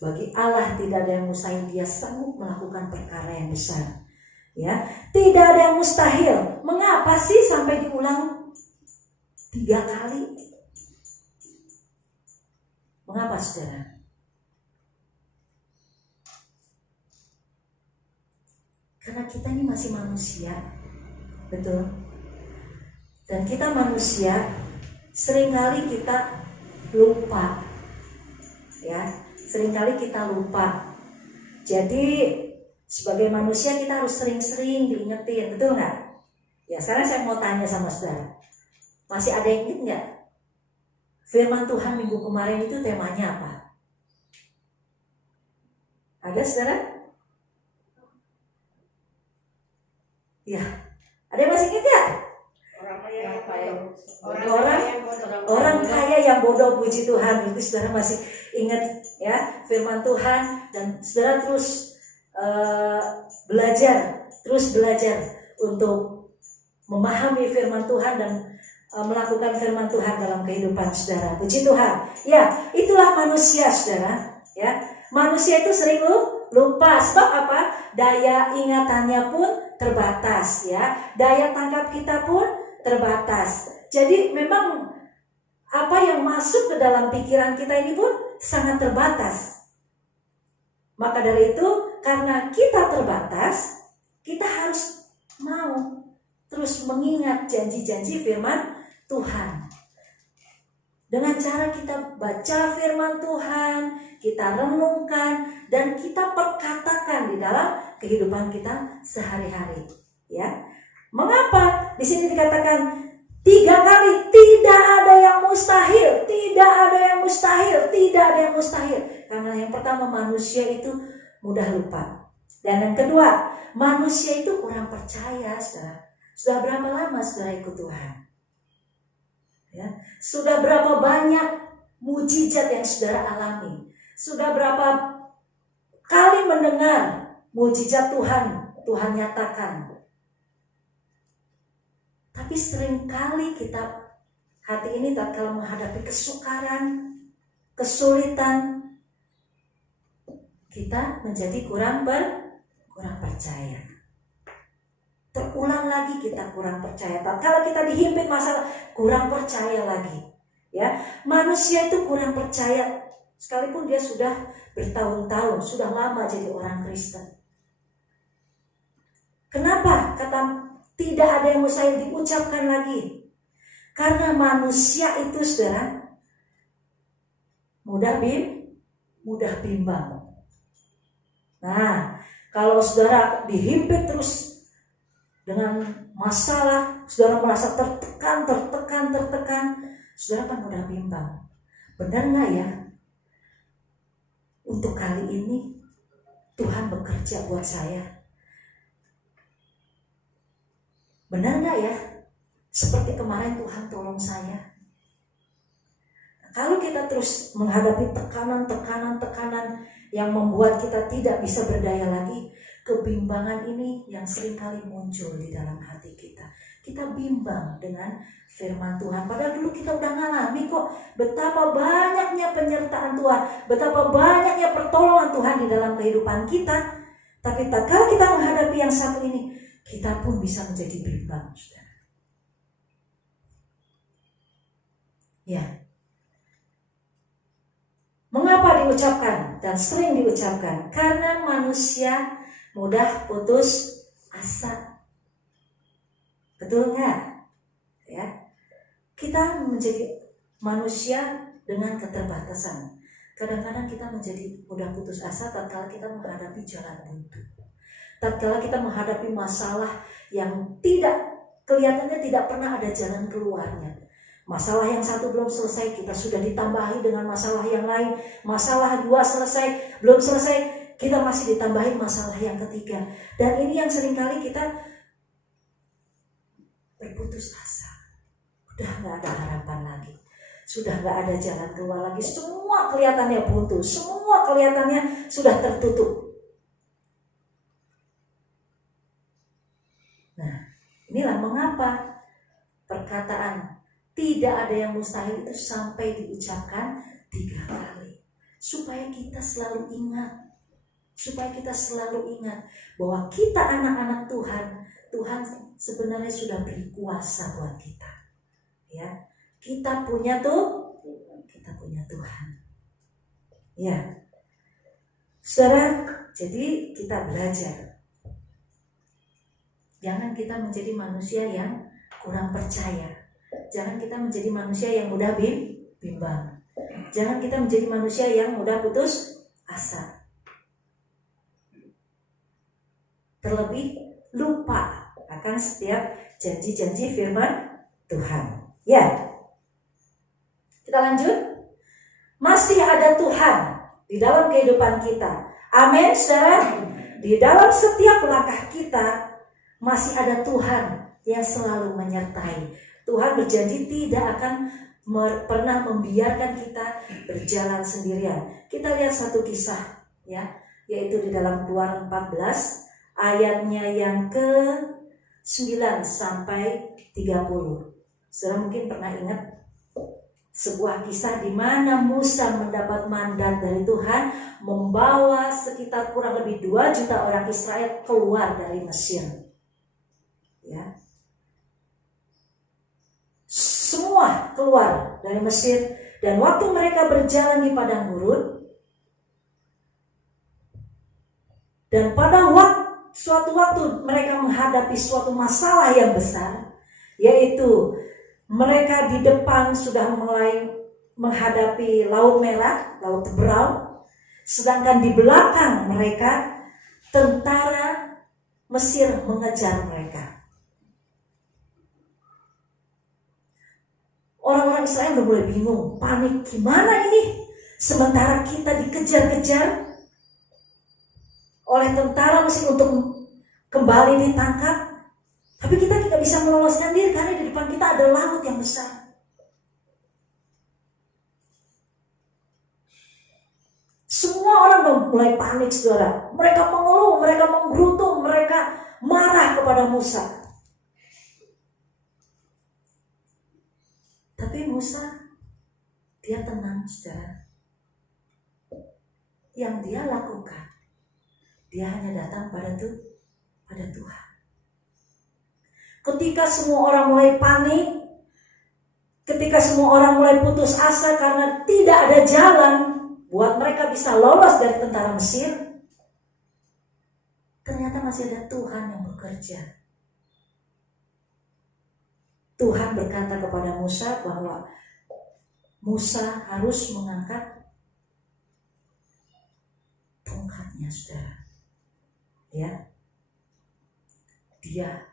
Bagi Allah tidak ada yang mustahil, Dia sanggup melakukan perkara yang besar. Ya, tidak ada yang mustahil. Mengapa sih sampai diulang 3 kali? Mengapa saudara? Karena kita ini masih manusia, betul? Dan kita manusia, seringkali kita lupa, ya, seringkali kita lupa. Jadi sebagai manusia kita harus sering-sering diingetin, betul nggak? Ya, sekarang saya mau tanya sama saudara, masih ada yang ingat nggak? Firman Tuhan minggu kemarin itu temanya apa? Ada saudara? Ya, ada yang masih ingat nggak? Orang kaya yang bodoh, puji Tuhan. Itu saudara masih ingat ya firman Tuhan, dan saudara terus belajar untuk memahami firman Tuhan dan melakukan firman Tuhan dalam kehidupan saudara. Puji Tuhan. Ya, itulah manusia saudara. Ya, manusia itu sering lupa. Sebab apa? Daya ingatannya pun terbatas. Ya, daya tangkap kita pun terbatas. Jadi memang apa yang masuk ke dalam pikiran kita ini pun sangat terbatas. Maka dari itu, karena kita terbatas, kita harus mau terus mengingat janji-janji firman Tuhan. Dengan cara kita baca firman Tuhan, kita renungkan, dan kita perkatakan di dalam kehidupan kita sehari-hari. Ya, mengapa di sini dikatakan 3 kali tidak ada yang mustahil, tidak ada yang mustahil, tidak ada yang mustahil. Karena yang pertama, manusia itu mudah lupa, dan yang kedua, manusia itu kurang percaya, saudara. Sudah berapa lama saudara ikut Tuhan? Ya, sudah berapa banyak mujizat yang saudara alami? Sudah berapa kali mendengar mujizat Tuhan nyatakan? Tapi seringkali kita hati ini tatkala menghadapi kesukaran, kesulitan, kita menjadi kurang percaya. Terulang lagi kita kurang percaya. Tatkala kita dihimpit masalah, kurang percaya lagi. Ya, manusia itu kurang percaya sekalipun dia sudah bertahun-tahun, sudah lama jadi orang Kristen. Kenapa kata tidak ada yang mustahil diucapkan lagi? Karena manusia itu saudara mudah bimbang. Nah, kalau saudara dihimpit terus dengan masalah, saudara merasa tertekan, saudara kan udah bimbang. Benar nggak ya? Untuk kali ini Tuhan bekerja buat saya. Benar nggak ya? Seperti kemarin Tuhan tolong saya. Kalau kita terus menghadapi tekanan yang membuat kita tidak bisa berdaya lagi, kebimbangan ini yang seringkali muncul di dalam hati kita. Kita bimbang dengan firman Tuhan. Padahal dulu kita udah ngalami kok betapa banyaknya penyertaan Tuhan, betapa banyaknya pertolongan Tuhan di dalam kehidupan kita. Tapi kalau kita menghadapi yang satu ini, kita pun bisa menjadi bimbang, saudara. Ya. Mengapa diucapkan dan sering diucapkan? Karena manusia mudah putus asa. Betul nggak? Ya, kita menjadi manusia dengan keterbatasan. Kadang-kadang kita menjadi mudah putus asa tatkala kita menghadapi jalan buntu. Tatkala kita menghadapi masalah yang kelihatannya tidak pernah ada jalan keluarnya. Masalah yang satu belum selesai, kita sudah ditambahi dengan masalah yang lain. Masalah dua selesai, belum selesai, kita masih ditambahi masalah yang ketiga. Dan ini yang seringkali kita berputus asa. Udah gak ada harapan lagi. Sudah gak ada jalan keluar lagi. Semua kelihatannya buntu. Semua kelihatannya sudah tertutup. Nah, inilah mengapa perkataan tidak ada yang mustahil itu sampai diucapkan 3 kali. Supaya kita selalu ingat bahwa kita anak-anak Tuhan. Tuhan sebenarnya sudah beri kuasa buat kita. Ya, kita punya Tuhan. Ya, saudara, jadi kita belajar. Jangan kita menjadi manusia yang kurang percaya. Jangan kita menjadi manusia yang mudah bimbang. Jangan kita menjadi manusia yang mudah putus asa. Terlebih lupa akan setiap janji-janji firman Tuhan. Ya. Kita lanjut. Masih ada Tuhan di dalam kehidupan kita. Amin, saudara. Di dalam setiap langkah kita masih ada Tuhan yang selalu menyertai. Tuhan berjanji tidak akan pernah membiarkan kita berjalan sendirian. Kita lihat satu kisah, ya, yaitu di dalam Keluaran 14 ayatnya yang ke-9 sampai 30. Saudara mungkin pernah ingat sebuah kisah di mana Musa mendapat mandat dari Tuhan membawa sekitar kurang lebih 2 juta orang Israel keluar dari Mesir. Ya. Semua keluar dari Mesir, dan waktu mereka berjalan di padang gurun, dan pada suatu waktu mereka menghadapi suatu masalah yang besar, yaitu mereka di depan sudah mulai menghadapi Laut Merah, Laut Teberau, sedangkan di belakang mereka tentara Mesir mengejar mereka. Orang-orang Israel udah mulai bingung, panik, gimana ini? Sementara kita dikejar-kejar oleh tentara Mesir untuk kembali ditangkap, tapi kita tidak bisa meloloskan diri karena di depan kita ada laut yang besar. Semua orang udah mulai panik, saudara. Mereka mengeluh, mereka menggerutu, mereka marah kepada Musa. Tapi Musa, dia tenang, saudara. Yang dia lakukan, dia hanya datang pada Tuhan. Ketika semua orang mulai panik, ketika semua orang mulai putus asa karena tidak ada jalan buat mereka bisa lolos dari tentara Mesir, ternyata masih ada Tuhan yang bekerja. Tuhan berkata kepada Musa bahwa Musa harus mengangkat tongkatnya, saudara. ya, dia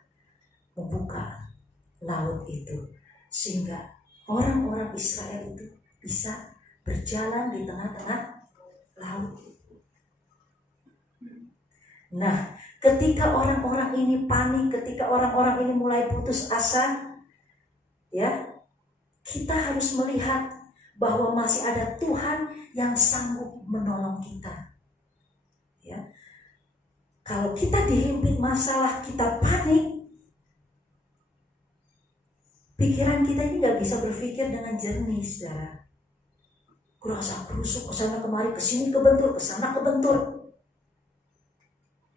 membuka laut itu sehingga orang-orang Israel itu bisa berjalan di tengah-tengah laut. Nah, ketika orang-orang ini panik, ketika orang-orang ini mulai putus asa, ya, kita harus melihat bahwa masih ada Tuhan yang sanggup menolong kita. Ya. Kalau kita dihimpit masalah, kita panik, pikiran kita ini gak bisa berpikir dengan jernih, saudara. Kurasa kerusuk kesana kemari, kesini kebentur, kesana kebentur.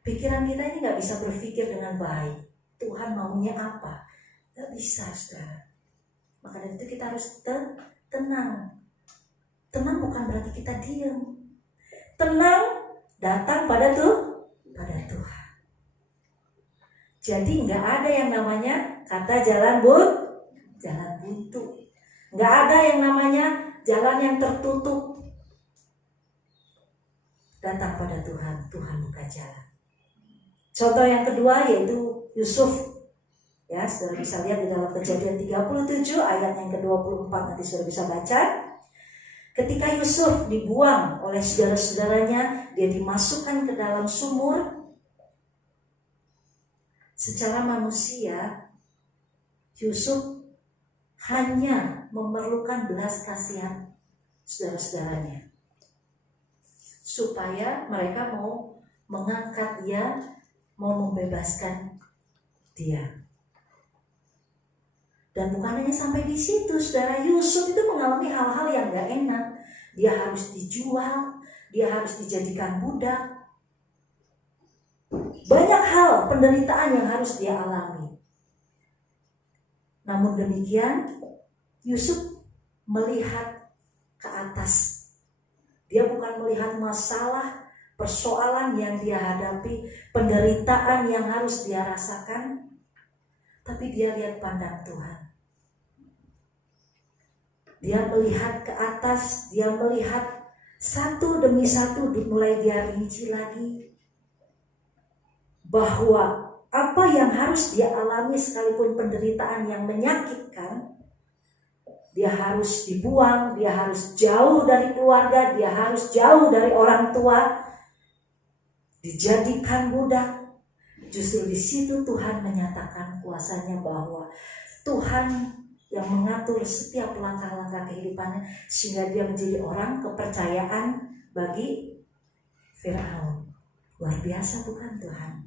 Pikiran kita ini gak bisa berpikir dengan baik. Tuhan maunya apa? Gak bisa, saudara. Maka dari itu kita harus tenang. Tenang bukan berarti kita diam. Tenang datang pada Tuhan. Jadi nggak ada yang namanya kata jalan buntu. Nggak ada yang namanya jalan yang tertutup. Datang pada Tuhan, Tuhan buka jalan. Contoh yang kedua yaitu Yusuf. Ya, saudara bisa lihat di dalam Kejadian 37 ayat yang ke-24, nanti saudara bisa baca. Ketika Yusuf dibuang oleh saudara-saudaranya, dia dimasukkan ke dalam sumur. Secara manusia, Yusuf hanya memerlukan belas kasihan saudara-saudaranya supaya mereka mau mengangkat dia, mau membebaskan dia. Dan bukan hanya sampai di situ, saudara. Yusuf itu mengalami hal-hal yang gak enak. Dia harus dijual, dia harus dijadikan budak. Banyak hal penderitaan yang harus dia alami. Namun demikian, Yusuf melihat ke atas. Dia bukan melihat masalah, persoalan yang dia hadapi, penderitaan yang harus dia rasakan, tapi dia lihat pandang Tuhan. Dia melihat ke atas, dia melihat satu demi satu, mulai dia rinci lagi bahwa apa yang harus dia alami sekalipun penderitaan yang menyakitkan, dia harus dibuang, dia harus jauh dari keluarga, dia harus jauh dari orang tua, dijadikan budak. Justru di situ Tuhan menyatakan kuasanya bahwa Tuhan yang mengatur setiap langkah-langkah kehidupannya sehingga dia menjadi orang kepercayaan bagi Firaun. Luar biasa bukan Tuhan?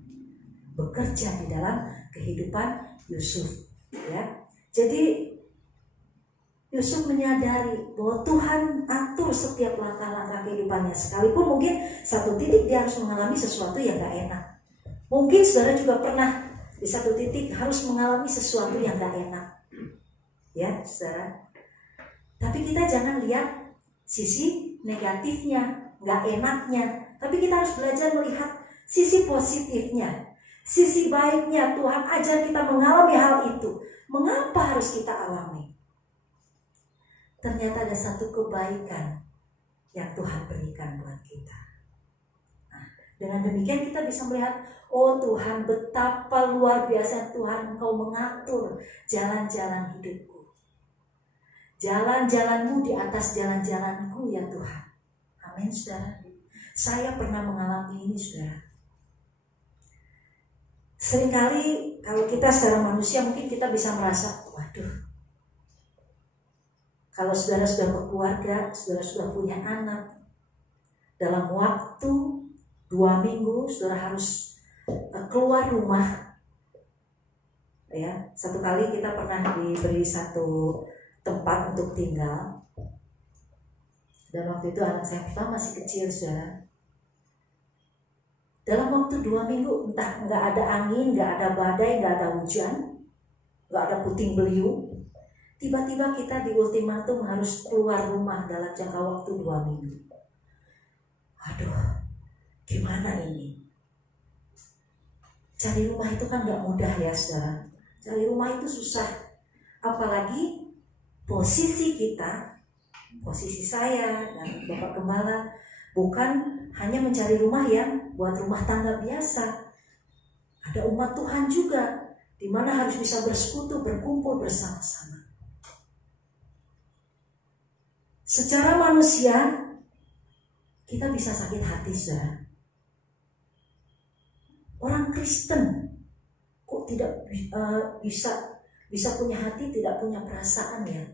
Bekerja di dalam kehidupan Yusuf. Ya, jadi Yusuf menyadari bahwa Tuhan atur setiap langkah-langkah kehidupannya. Sekalipun mungkin satu titik dia harus mengalami sesuatu yang gak enak. Mungkin saudara juga pernah di satu titik harus mengalami sesuatu yang gak enak. Ya, saudara. Tapi kita jangan lihat sisi negatifnya, gak enaknya. Tapi kita harus belajar melihat sisi positifnya, sisi baiknya. Tuhan ajar kita mengalami hal itu. Mengapa harus kita alami? Ternyata ada satu kebaikan yang Tuhan berikan buat kita. Nah, dengan demikian kita bisa melihat, oh Tuhan, betapa luar biasa Tuhan, Engkau mengatur jalan-jalan hidupku. Jalan-jalanmu di atas jalan-jalanku ya Tuhan. Amin, saudara. Saya pernah mengalami ini, saudara. Seringkali kalau kita secara manusia mungkin kita bisa merasa, waduh, kalau saudara sudah berkeluarga, saudara sudah punya anak, dalam waktu 2 minggu saudara harus keluar rumah. Ya, satu kali kita pernah diberi satu tempat untuk tinggal. Dan waktu itu anak saya pertama masih kecil, saudara. Dalam waktu 2 minggu, entah nggak ada angin, nggak ada badai, nggak ada hujan, nggak ada puting beliung. Tiba-tiba kita di ultimatum harus keluar rumah dalam jangka waktu 2 minggu. Aduh, gimana ini? Cari rumah itu kan gak mudah ya saudara. Cari rumah itu susah. Apalagi posisi kita, posisi saya dan Bapak Gembala bukan hanya mencari rumah yang buat rumah tangga biasa. ada umat Tuhan juga, di mana harus bisa bersekutu, berkumpul bersama-sama. Secara manusia, kita bisa sakit hati, saudara. Orang Kristen kok tidak bisa punya hati, tidak punya perasaan ya.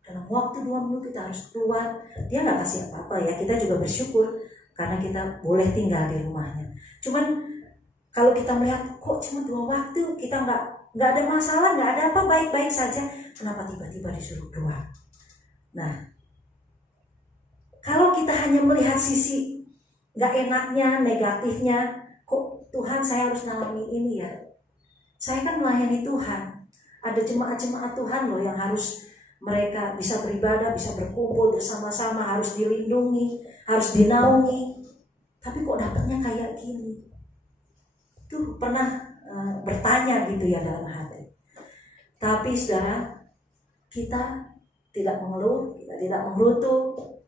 Dalam waktu 2 minggu kita harus keluar, dia nggak kasih apa-apa ya. Kita juga bersyukur karena kita boleh tinggal di rumahnya. Cuman kalau kita melihat kok cuma 2 waktu, kita nggak ada masalah, nggak ada apa, baik-baik saja. Kenapa tiba-tiba disuruh keluar? Nah, kalau kita hanya melihat sisi nggak enaknya, negatifnya, kok Tuhan saya harus ngalamin ini ya? Saya kan melayani Tuhan. Ada jemaat-jemaat Tuhan loh yang harus mereka bisa beribadah, bisa berkumpul bersama-sama, harus dilindungi, harus dinaungi. Tapi kok dapatnya kayak gini? Tuh pernah bertanya gitu ya dalam hati. Tapi saudara, kita tidak mengeluh, kita tidak menggerutu,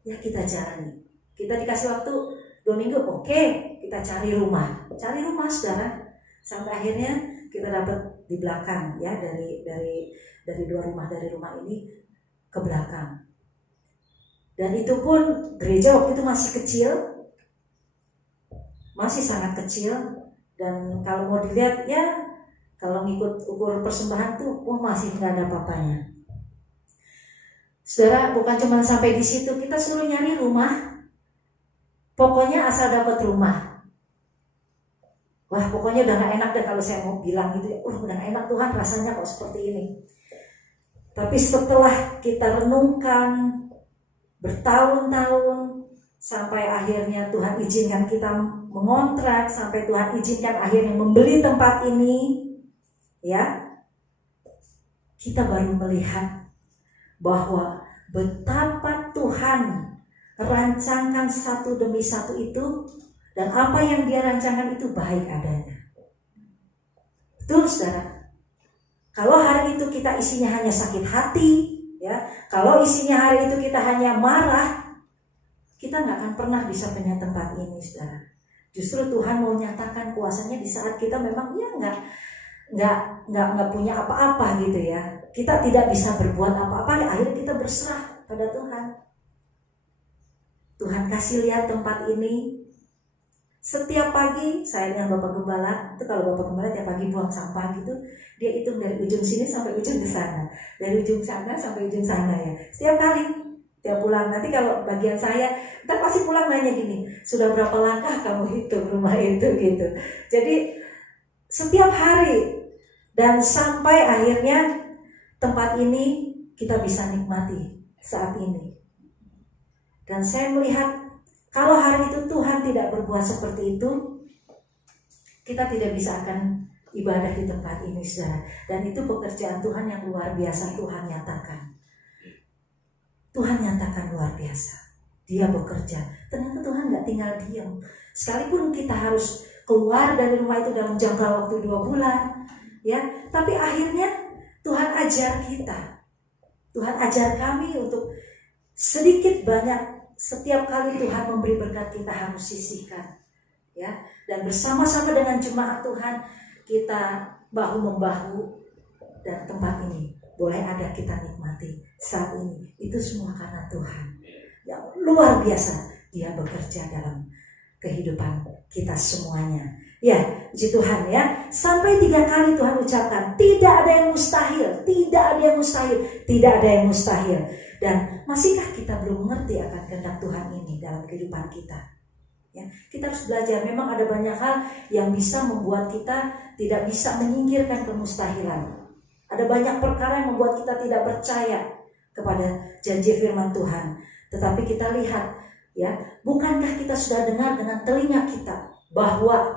ya kita jalani. Kita dikasih waktu 2 minggu, oke, kita cari rumah saudara. Sampai akhirnya kita dapat di belakang ya, dari 2 rumah, dari rumah ini ke belakang. Dan itu pun gereja waktu itu masih kecil, masih sangat kecil. Dan kalau mau dilihat ya, kalau ngikut ukur persembahan tuh, masih nggak ada apa-apanya. Saudara, bukan cuma sampai di situ, kita suruh nyari rumah. Pokoknya asal dapat rumah. Wah, pokoknya udah gak enak deh kalau saya mau bilang gitu ya. Udah gak enak Tuhan rasanya kok seperti ini. Tapi setelah kita renungkan bertahun-tahun, sampai akhirnya Tuhan izinkan kita mengontrak, sampai Tuhan izinkan akhirnya membeli tempat ini, ya, kita baru melihat bahwa betapa Tuhan rancangkan satu demi satu itu, dan apa yang Dia rancangkan itu baik adanya. Betul saudara? Kalau hari itu kita isinya hanya sakit hati, ya, kalau isinya hari itu kita hanya marah, kita nggak akan pernah bisa punya tempat ini, saudara. Justru Tuhan mau nyatakan kuasanya di saat kita memang ya nggak punya apa-apa gitu ya. Kita tidak bisa berbuat apa-apa, ya akhirnya kita berserah pada Tuhan. Tuhan kasih lihat tempat ini. Setiap pagi saya dengan Bapak Gembala, itu kalau Bapak Gembala tiap pagi buang sampah gitu, dia hitung dari ujung sini sampai ujung ke sana, dari ujung sana sampai ujung sana ya. Setiap kali, tiap pulang. Nanti kalau bagian saya, ntar pasti pulang nanya gini, sudah berapa langkah kamu hitung rumah itu gitu. Jadi setiap hari, dan sampai akhirnya tempat ini kita bisa nikmati saat ini. Dan saya melihat kalau hari itu Tuhan tidak berbuat seperti itu, kita tidak bisa akan ibadah di tempat ini, saudara. Dan itu pekerjaan Tuhan yang luar biasa. Tuhan nyatakan luar biasa. Dia bekerja. Ternyata Tuhan gak tinggal diam. Sekalipun kita harus keluar dari rumah itu dalam jangka waktu 2 bulan, ya, tapi akhirnya Tuhan ajar kita. Tuhan ajar kami untuk sedikit banyak, setiap kali Tuhan memberi berkat kita harus sisihkan, ya. Dan bersama-sama dengan jemaat Tuhan kita bahu-membahu, dan tempat ini boleh ada kita nikmati saat ini. Itu semua karena Tuhan yang luar biasa. Dia bekerja dalam kehidupan kita semuanya. Ya, puji Tuhan ya. Sampai 3 kali Tuhan ucapkan, tidak ada yang mustahil, tidak ada yang mustahil, tidak ada yang mustahil. Dan masihkah kita belum mengerti akan kehendak Tuhan ini dalam kehidupan kita? Ya, kita harus belajar. Memang ada banyak hal yang bisa membuat kita tidak bisa menyingkirkan kemustahilan. Ada banyak perkara yang membuat kita tidak percaya kepada janji firman Tuhan. Tetapi kita lihat, ya, bukankah kita sudah dengar dengan telinga kita bahwa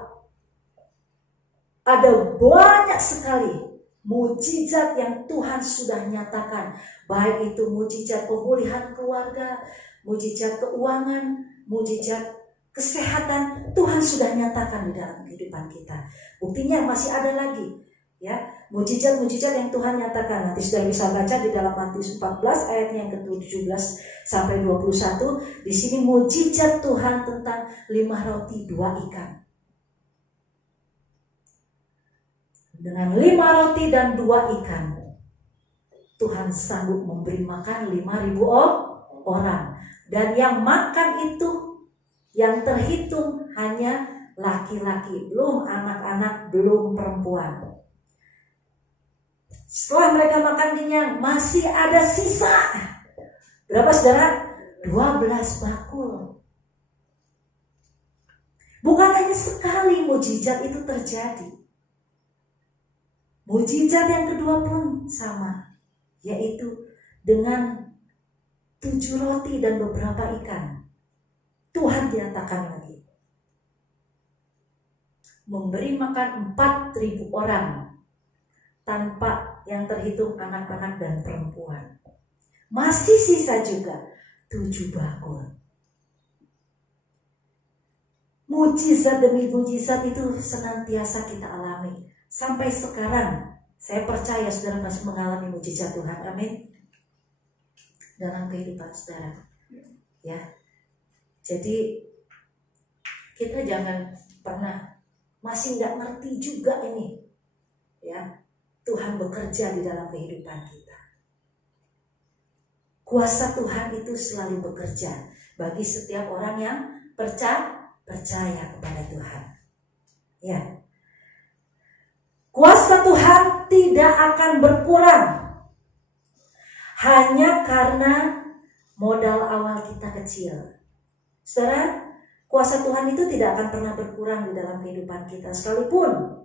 ada banyak sekali mujizat yang Tuhan sudah nyatakan, baik itu mujizat pemulihan keluarga, mujizat keuangan, mujizat kesehatan, Tuhan sudah nyatakan di dalam kehidupan kita. Buktinya masih ada lagi, ya, mujizat-mujizat yang Tuhan nyatakan. Nanti sudah bisa baca di dalam Matius 14 ayatnya yang ke-17 sampai 21. Di sini mujizat Tuhan tentang 5 roti 2 ikan. Dengan 5 roti dan 2 ikan, Tuhan sanggup memberi makan 5.000 orang. Dan yang makan itu, yang terhitung hanya laki-laki, belum anak-anak, belum perempuan. Setelah mereka makan kenyang, masih ada sisa. Berapa saudara? 12 bakul. Bukan hanya sekali mujizat itu terjadi. Mujizat yang kedua pun sama, yaitu dengan 7 roti dan beberapa ikan. Tuhan nyatakan lagi, memberi makan 4.000 orang, tanpa yang terhitung anak-anak dan perempuan. Masih sisa juga 7 bakul. Mujizat demi mujizat itu senantiasa kita alami. Sampai sekarang saya percaya saudara masih mengalami mujizat Tuhan. Amin. Dalam kehidupan saudara. Ya. Jadi kita jangan pernah masih nggak ngerti juga ini. Ya. Tuhan bekerja di dalam kehidupan kita. Kuasa Tuhan itu selalu bekerja bagi setiap orang yang percaya kepada Tuhan. Ya. Kuasa Tuhan tidak akan berkurang hanya karena modal awal kita kecil. Saudara, kuasa Tuhan itu tidak akan pernah berkurang di dalam kehidupan kita. Sekalipun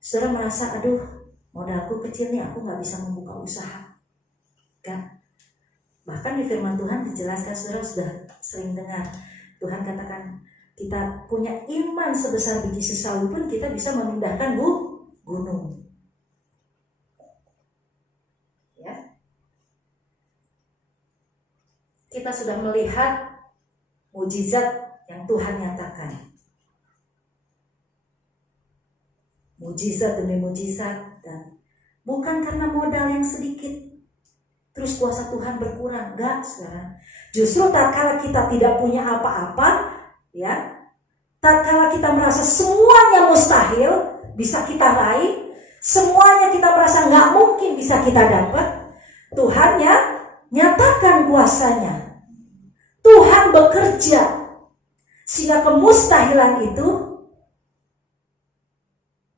saudara merasa, aduh modalku kecil nih, aku gak bisa membuka usaha. Kan? Bahkan di firman Tuhan dijelaskan, saudara sudah sering dengar. Tuhan katakan, kita punya iman sebesar biji sesawi pun kita bisa memindahkan gunung. Ya. Kita sudah melihat mujizat yang Tuhan nyatakan. Mujizat demi mujizat, dan bukan karena modal yang sedikit terus kuasa Tuhan berkurang. Enggak, saudara. Justru tatkala kita tidak punya apa-apa, ya, tatkala kita merasa semuanya mustahil bisa kita raih, semuanya kita merasa nggak mungkin bisa kita dapat, Tuhan ya nyatakan kuasanya. Tuhan bekerja sehingga kemustahilan itu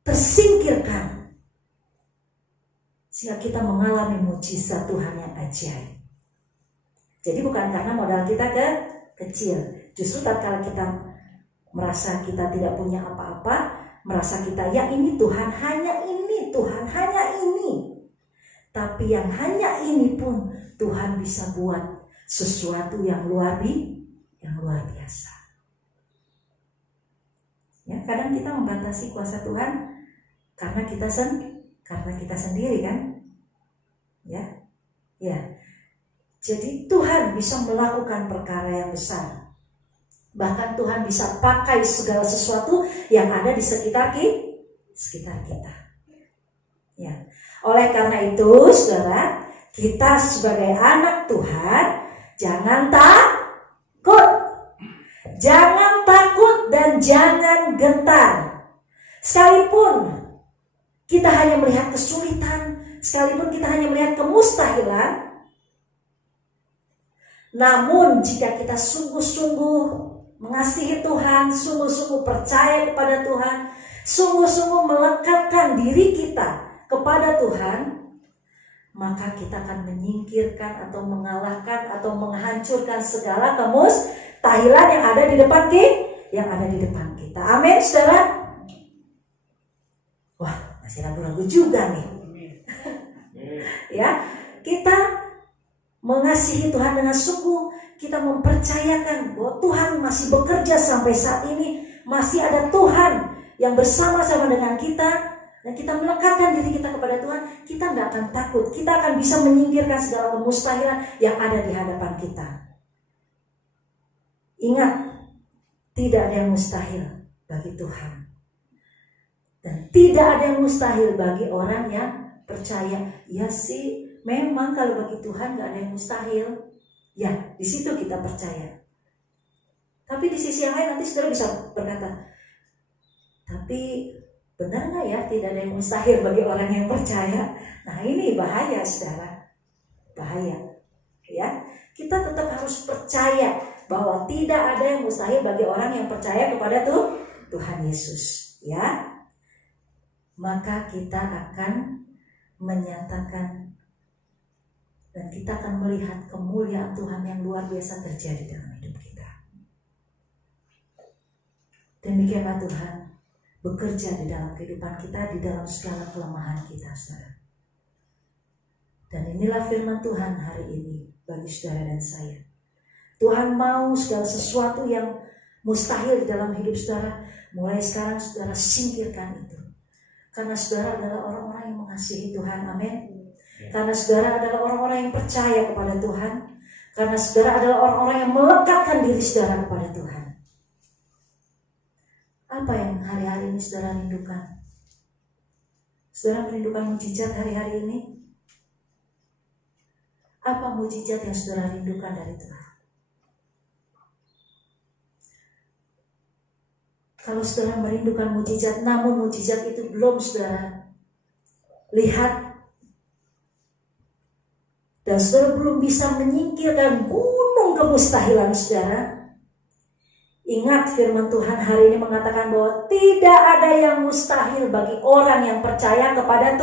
tersingkirkan, sehingga kita mengalami mujizat Tuhan yang ajaib. Jadi bukan karena modal kita kecil, justru tatkala kita merasa kita tidak punya apa-apa, merasa kita ya ini Tuhan, hanya ini Tuhan, hanya ini. Tapi yang hanya ini pun Tuhan bisa buat sesuatu yang luar biasa. Ya, kadang kita membatasi kuasa Tuhan karena kita sendiri kan? Ya. Jadi Tuhan bisa melakukan perkara yang besar. Bahkan Tuhan bisa pakai segala sesuatu yang ada di sekitar kita. Ya. Oleh karena itu, saudara, kita sebagai anak Tuhan jangan takut. Jangan takut dan jangan gentar. Sekalipun kita hanya melihat kesulitan, sekalipun kita hanya melihat kemustahilan, namun jika kita sungguh-sungguh mengasihi Tuhan, sungguh-sungguh percaya kepada Tuhan, sungguh-sungguh melekatkan diri kita kepada Tuhan, maka kita akan menyingkirkan atau mengalahkan atau menghancurkan segala kemustahilan yang ada di depan kita. Amin, saudara. Wah, masih ragu-ragu juga nih. Ya, kita mengasihi Tuhan dengan sungguh, kita mempercayakan bahwa Tuhan masih bekerja sampai saat ini, masih ada Tuhan yang bersama-sama dengan kita, dan kita melekatkan diri kita kepada Tuhan, kita nggak akan takut, kita akan bisa menyingkirkan segala kemustahilan yang ada di hadapan kita. Ingat, tidak ada yang mustahil bagi Tuhan, dan tidak ada yang mustahil bagi orang yang percaya. Ya sih, memang kalau bagi Tuhan gak ada yang mustahil. Ya, di situ kita percaya. Tapi di sisi yang lain nanti saudara bisa berkata, tapi Benar nggak ya? Tidak ada yang mustahil bagi orang yang percaya. Nah ini bahaya saudara, bahaya. Ya, kita tetap harus percaya bahwa tidak ada yang mustahil bagi orang yang percaya kepada Tuhan Yesus. Ya, maka kita akan menyatakan dan kita akan melihat kemuliaan Tuhan yang luar biasa terjadi dalam hidup kita. Demikianlah Tuhan bekerja di dalam kehidupan kita, di dalam segala kelemahan kita, saudara. Dan inilah firman Tuhan hari ini bagi saudara dan saya. Tuhan mau segala sesuatu yang mustahil di dalam hidup saudara, mulai sekarang saudara singkirkan itu. Karena saudara adalah orang-orang yang mengasihi Tuhan, amin. Karena saudara adalah orang-orang yang percaya kepada Tuhan. Karena saudara adalah orang-orang yang melekatkan diri saudara kepada Tuhan. Apa yang hari-hari ini saudara rindukan? Saudara merindukan mujizat hari-hari ini? Apa mujizat yang saudara rindukan dari Tuhan? Kalau saudara merindukan mujizat, namun mujizat itu belum saudara lihat, dan saudara belum bisa menyingkirkan gunung kemustahilan saudara, ingat firman Tuhan hari ini mengatakan bahwa tidak ada yang mustahil bagi orang yang percaya kepada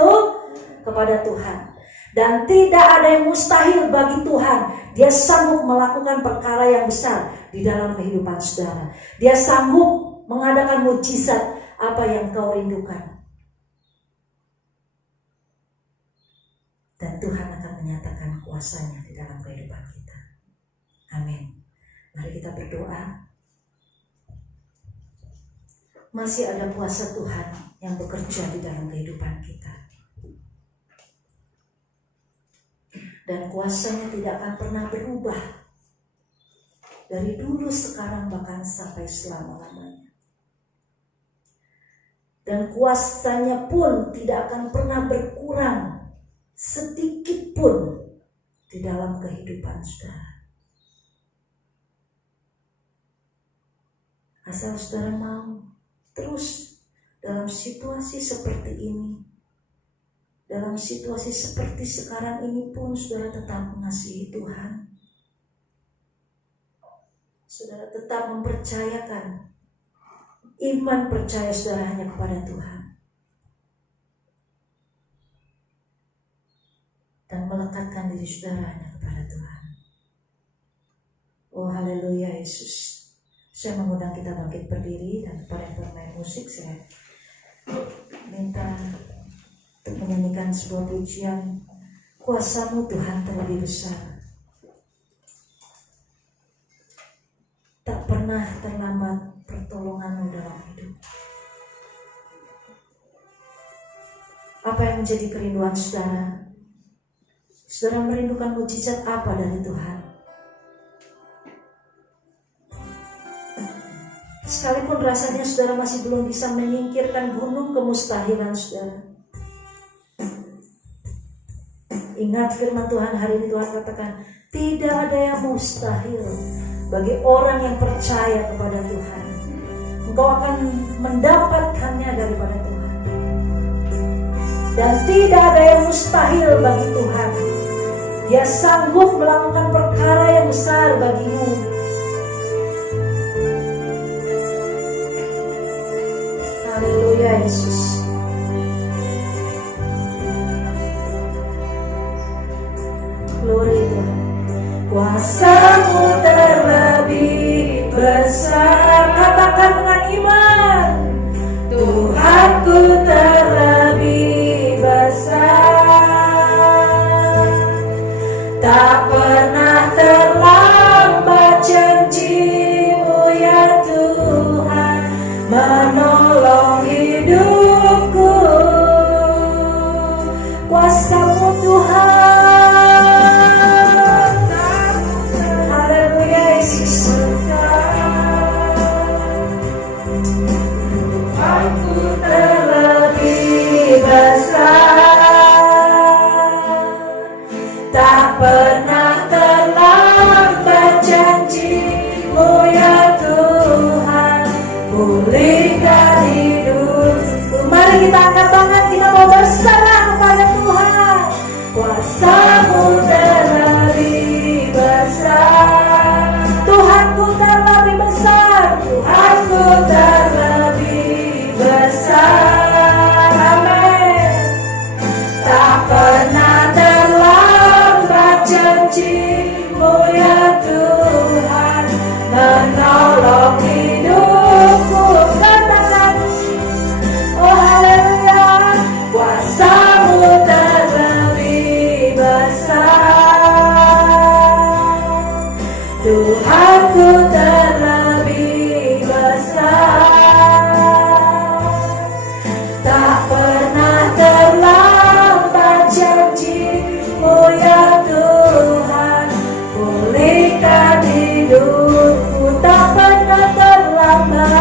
Tuhan. Dan tidak ada yang mustahil bagi Tuhan. Dia sanggup melakukan perkara yang besar di dalam kehidupan saudara. Dia sanggup mengadakan mujizat apa yang kau rindukan. Dan Tuhan akan menyatakan kuasanya di dalam kehidupan kita. Amin. Mari kita berdoa. Masih ada kuasa Tuhan yang bekerja di dalam kehidupan kita. Dan kuasanya tidak akan pernah berubah. Dari dulu, sekarang, bahkan sampai selama-lamanya. Dan kuasanya pun tidak akan pernah berkurang sedikit pun di dalam kehidupan saudara. Asal saudara mau terus dalam situasi seperti ini, dalam situasi seperti sekarang ini pun saudara tetap mengasihi Tuhan. Saudara tetap mempercayakan, iman percaya saudara hanya kepada Tuhan. Dan melekatkan diri saudara hanya kepada Tuhan. Oh haleluya Yesus. Saya mengundang kita bangkit berdiri, dan kepada yang bermain musik saya minta untuk menyanyikan sebuah pujian, kuasa-Mu Tuhan terlebih besar. Tak pernah terlambat pertolongan-Mu dalam hidup. Apa yang menjadi kerinduan saudara? Saudara merindukan mujizat apa dari Tuhan? Sekalipun rasanya saudara masih belum bisa menyingkirkan gunung kemustahilan saudara. Ingat firman Tuhan hari ini, Tuhan katakan, tidak ada yang mustahil bagi orang yang percaya kepada Tuhan. Engkau akan mendapatkannya daripada Tuhan. Dan tidak ada yang mustahil bagi Tuhan. Dia sanggup melakukan perkara yang besar bagimu. Haleluya Yesus. Glory Tuhan. Kuasa-Mu terlebih besar. Katakan dengan iman. Tuhanku terlebih besar. Tak pernah terlambat janji-Mu ya Tuhan, menolong hidup angkat tangan, kita mau berserah kepada Tuhan. Kuasa-Mu terlebih besar, Tuhanku terlebih besar, Tuhanku terlebih besar. Amin. Tak pernah terlambat janji-Mu ya Tuhan, menolong hidupku. Katakan, oh haleluya, kuasa-Mu terlebih besar, Tuhanku terlebih besar. Tak pernah terlambat janji-Mu ya Tuhan, pulihkan hidupku. Tak pernah terlambat,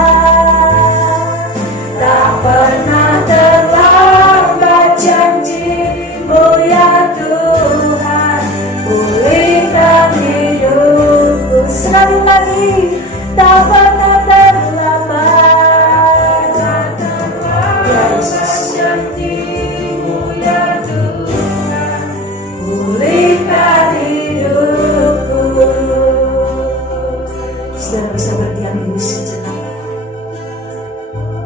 tak pernah terlambat janji-Mu ya Tuhan, pulihkan hidupku. Sekali lagi, tak pernah terlambat, Yesus janji-Mu ya Tuhan, pulihkan hidupku. Saudara bisa berdiam diri sejenak.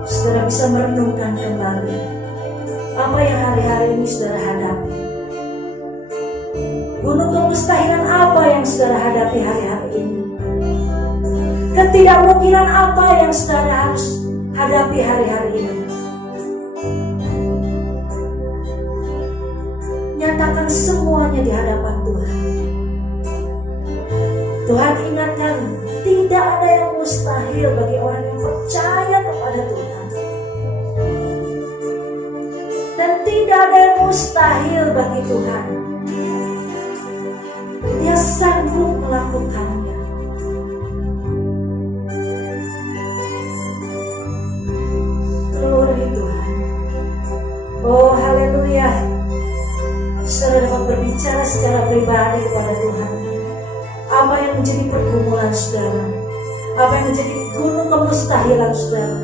Saudara bisa merenungkan kembali apa yang hari-hari ini saudara hadapi. Gunung kemustahilan apa yang saudara hadapi hari-hari ini? Ketidakmungkinan apa yang saudara harus hadapi hari-hari ini? Nyatakan semuanya di hadapan Tuhan. Tuhan ingatkan, tidak ada yang mustahil bagi orang yang percaya kepada Tuhan. Dan tidak ada yang mustahil bagi Tuhan. Dia sanggup melakukannya. Glory Tuhan. Oh haleluya. Saudara dapat berbicara secara pribadi kepada Tuhan. Apa yang menjadi pergumulan saudara, apa yang menjadi gunung kemustahilan saudara.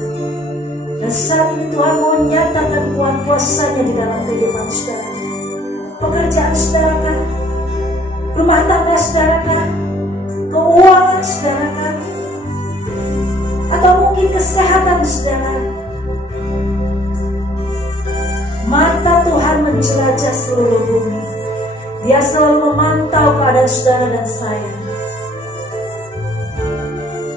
Dan saat ini Tuhan mau nyatakan kuasa-Nya di dalam kehidupan saudara. Pekerjaan saudara kan, rumah tangga saudara kan, keuangan saudara kan, atau mungkin kesehatan saudara. Mata Tuhan menjelajah seluruh bumi. Dia selalu memantau keadaan saudara dan saya.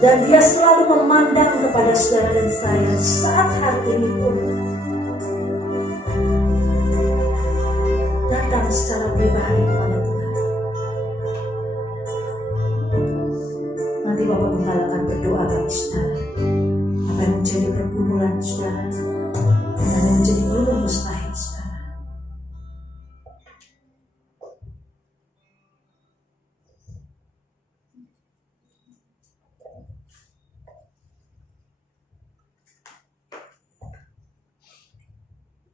Dan Dia selalu memandang kepada saudara dan saya saat hari ini pun. Datang secara pribadi kepada Tuhan. Nanti Bapak Gembala akan berdoa bagi saudara. Apa yang menjadi pergumulan saudara, dan yang menjadi gunung mustahil saudara.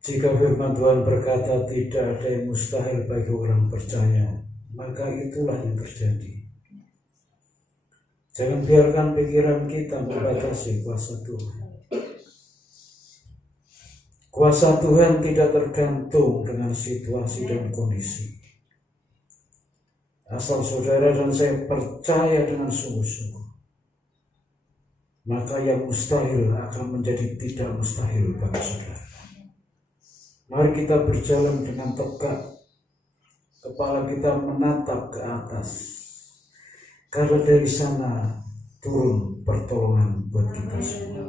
Jika firman Tuhan berkata tidak ada yang mustahil bagi orang percaya, maka itulah yang terjadi. Jangan biarkan pikiran kita membatasi kuasa Tuhan. Kuasa Tuhan tidak tergantung dengan situasi dan kondisi. Asal saudara dan saya percaya dengan sungguh-sungguh, maka yang mustahil akan menjadi tidak mustahil bagi saudara. Mari kita berjalan dengan tegak, kepala kita menatap ke atas, karena dari sana turun pertolongan buat kita semua.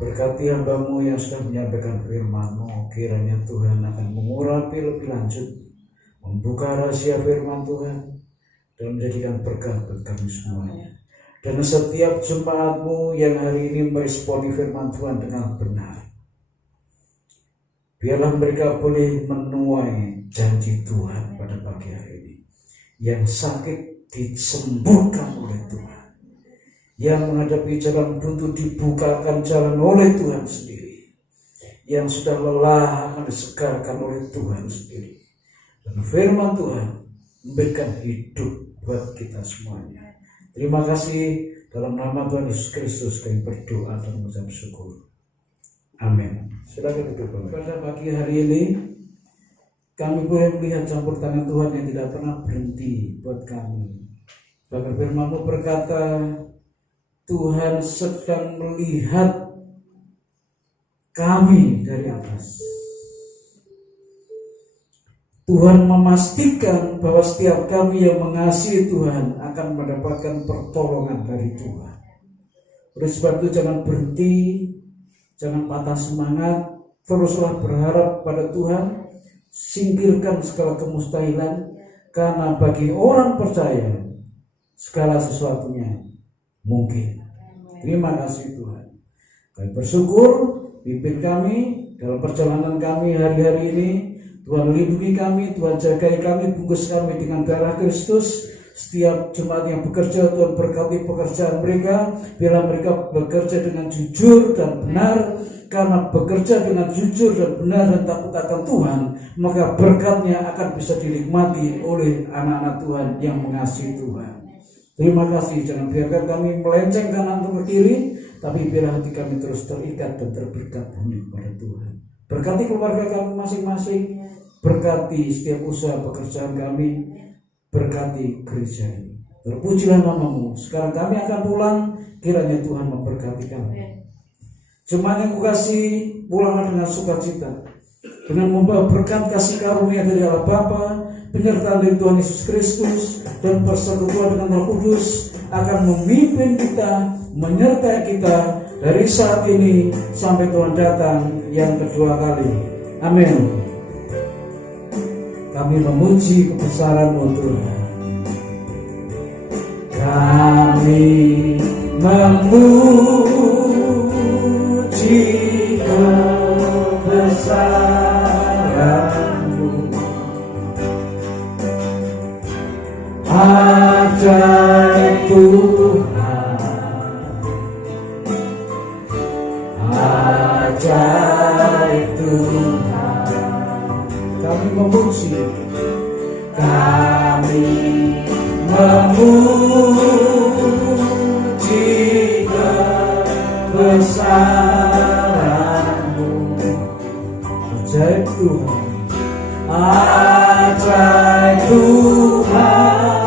Berkati hamba-Mu yang sudah menyampaikan firman-Mu, kiranya Tuhan akan mengurapi lebih lanjut, membuka rahasia firman Tuhan, dan menjadikan berkat bagi kami semuanya. Dan setiap jemaat-Mu yang hari ini meresponi firman Tuhan dengan benar, biarlah mereka boleh menuai janji Tuhan pada pagi hari ini. Yang sakit disembuhkan oleh Tuhan, yang menghadapi jalan buntu dibukakan jalan oleh Tuhan sendiri, yang sudah lelah akan disegarkan oleh Tuhan sendiri. Dan firman Tuhan memberikan hidup buat kita semuanya. Terima kasih, dalam nama Tuhan Yesus Kristus kami berdoa dan mengucap syukur. Amin. Silakan duduk Bapak. Pada pagi hari ini kami boleh melihat campur tangan Tuhan yang tidak pernah berhenti buat kami. Bahkan firman-Mu berkata, Tuhan sedang melihat kami dari atas. Tuhan memastikan bahwa setiap kami yang mengasihi Tuhan akan mendapatkan pertolongan dari Tuhan. Oleh sebab itu jangan berhenti, jangan patah semangat, teruslah berharap pada Tuhan, singkirkan segala kemustahilan, karena bagi orang percaya segala sesuatunya mungkin. Terima kasih Tuhan. Kami bersyukur, pimpin kami dalam perjalanan kami hari-hari ini. Tuhan lindungi kami, Tuhan jagai kami, bungkus kami dengan darah Kristus. Setiap jemaat yang bekerja, Tuhan berkati pekerjaan mereka, biarlah mereka bekerja dengan jujur dan benar. Karena bekerja dengan jujur dan benar dan takut akan Tuhan, maka berkatnya akan bisa dinikmati oleh anak-anak Tuhan yang mengasihi Tuhan. Terima kasih, jangan biarkan kami melenceng kanan atau ke kiri, tapi biarlah hati kami terus terikat dan terberkat hanya kepada Tuhan. Berkati keluarga kami masing-masing, berkati setiap usaha pekerjaan kami, berkati gereja ini. Terpujilah nama-Mu. Sekarang kami akan pulang, kiranya Tuhan memberkati kami. Jemaat yang kukasih, pulanglah dengan sukacita, dengan membawa berkat kasih karunia dari Allah Bapa, penyertaan dari Tuhan Yesus Kristus, dan persekutuan dengan Roh Kudus akan memimpin kita, menyertai kita dari saat ini sampai Tuhan datang yang kedua kali. Amin. Kami memuji kebesaran-Mu Tuhan. Kami memuji kebesaran-Mu. Ajaib Tuhan, ajaib Tuhan. Kami memuji, kami memuji kebesaran-Mu. Ajaib Tuhan, ajaib Tuhan,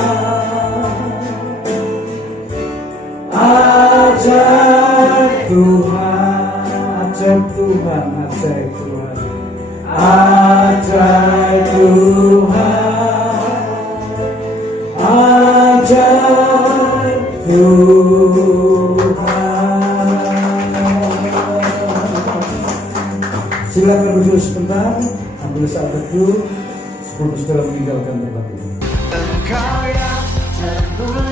ajaib Tuhan, ajaib Tuhan, ajaib Tuhan. Ajaib Tuhan, ajaib Tuhan. Silakan duduk sebentar, ambil saat teduh sebelum segera meninggalkan tempat ini. Engkau yang termulia.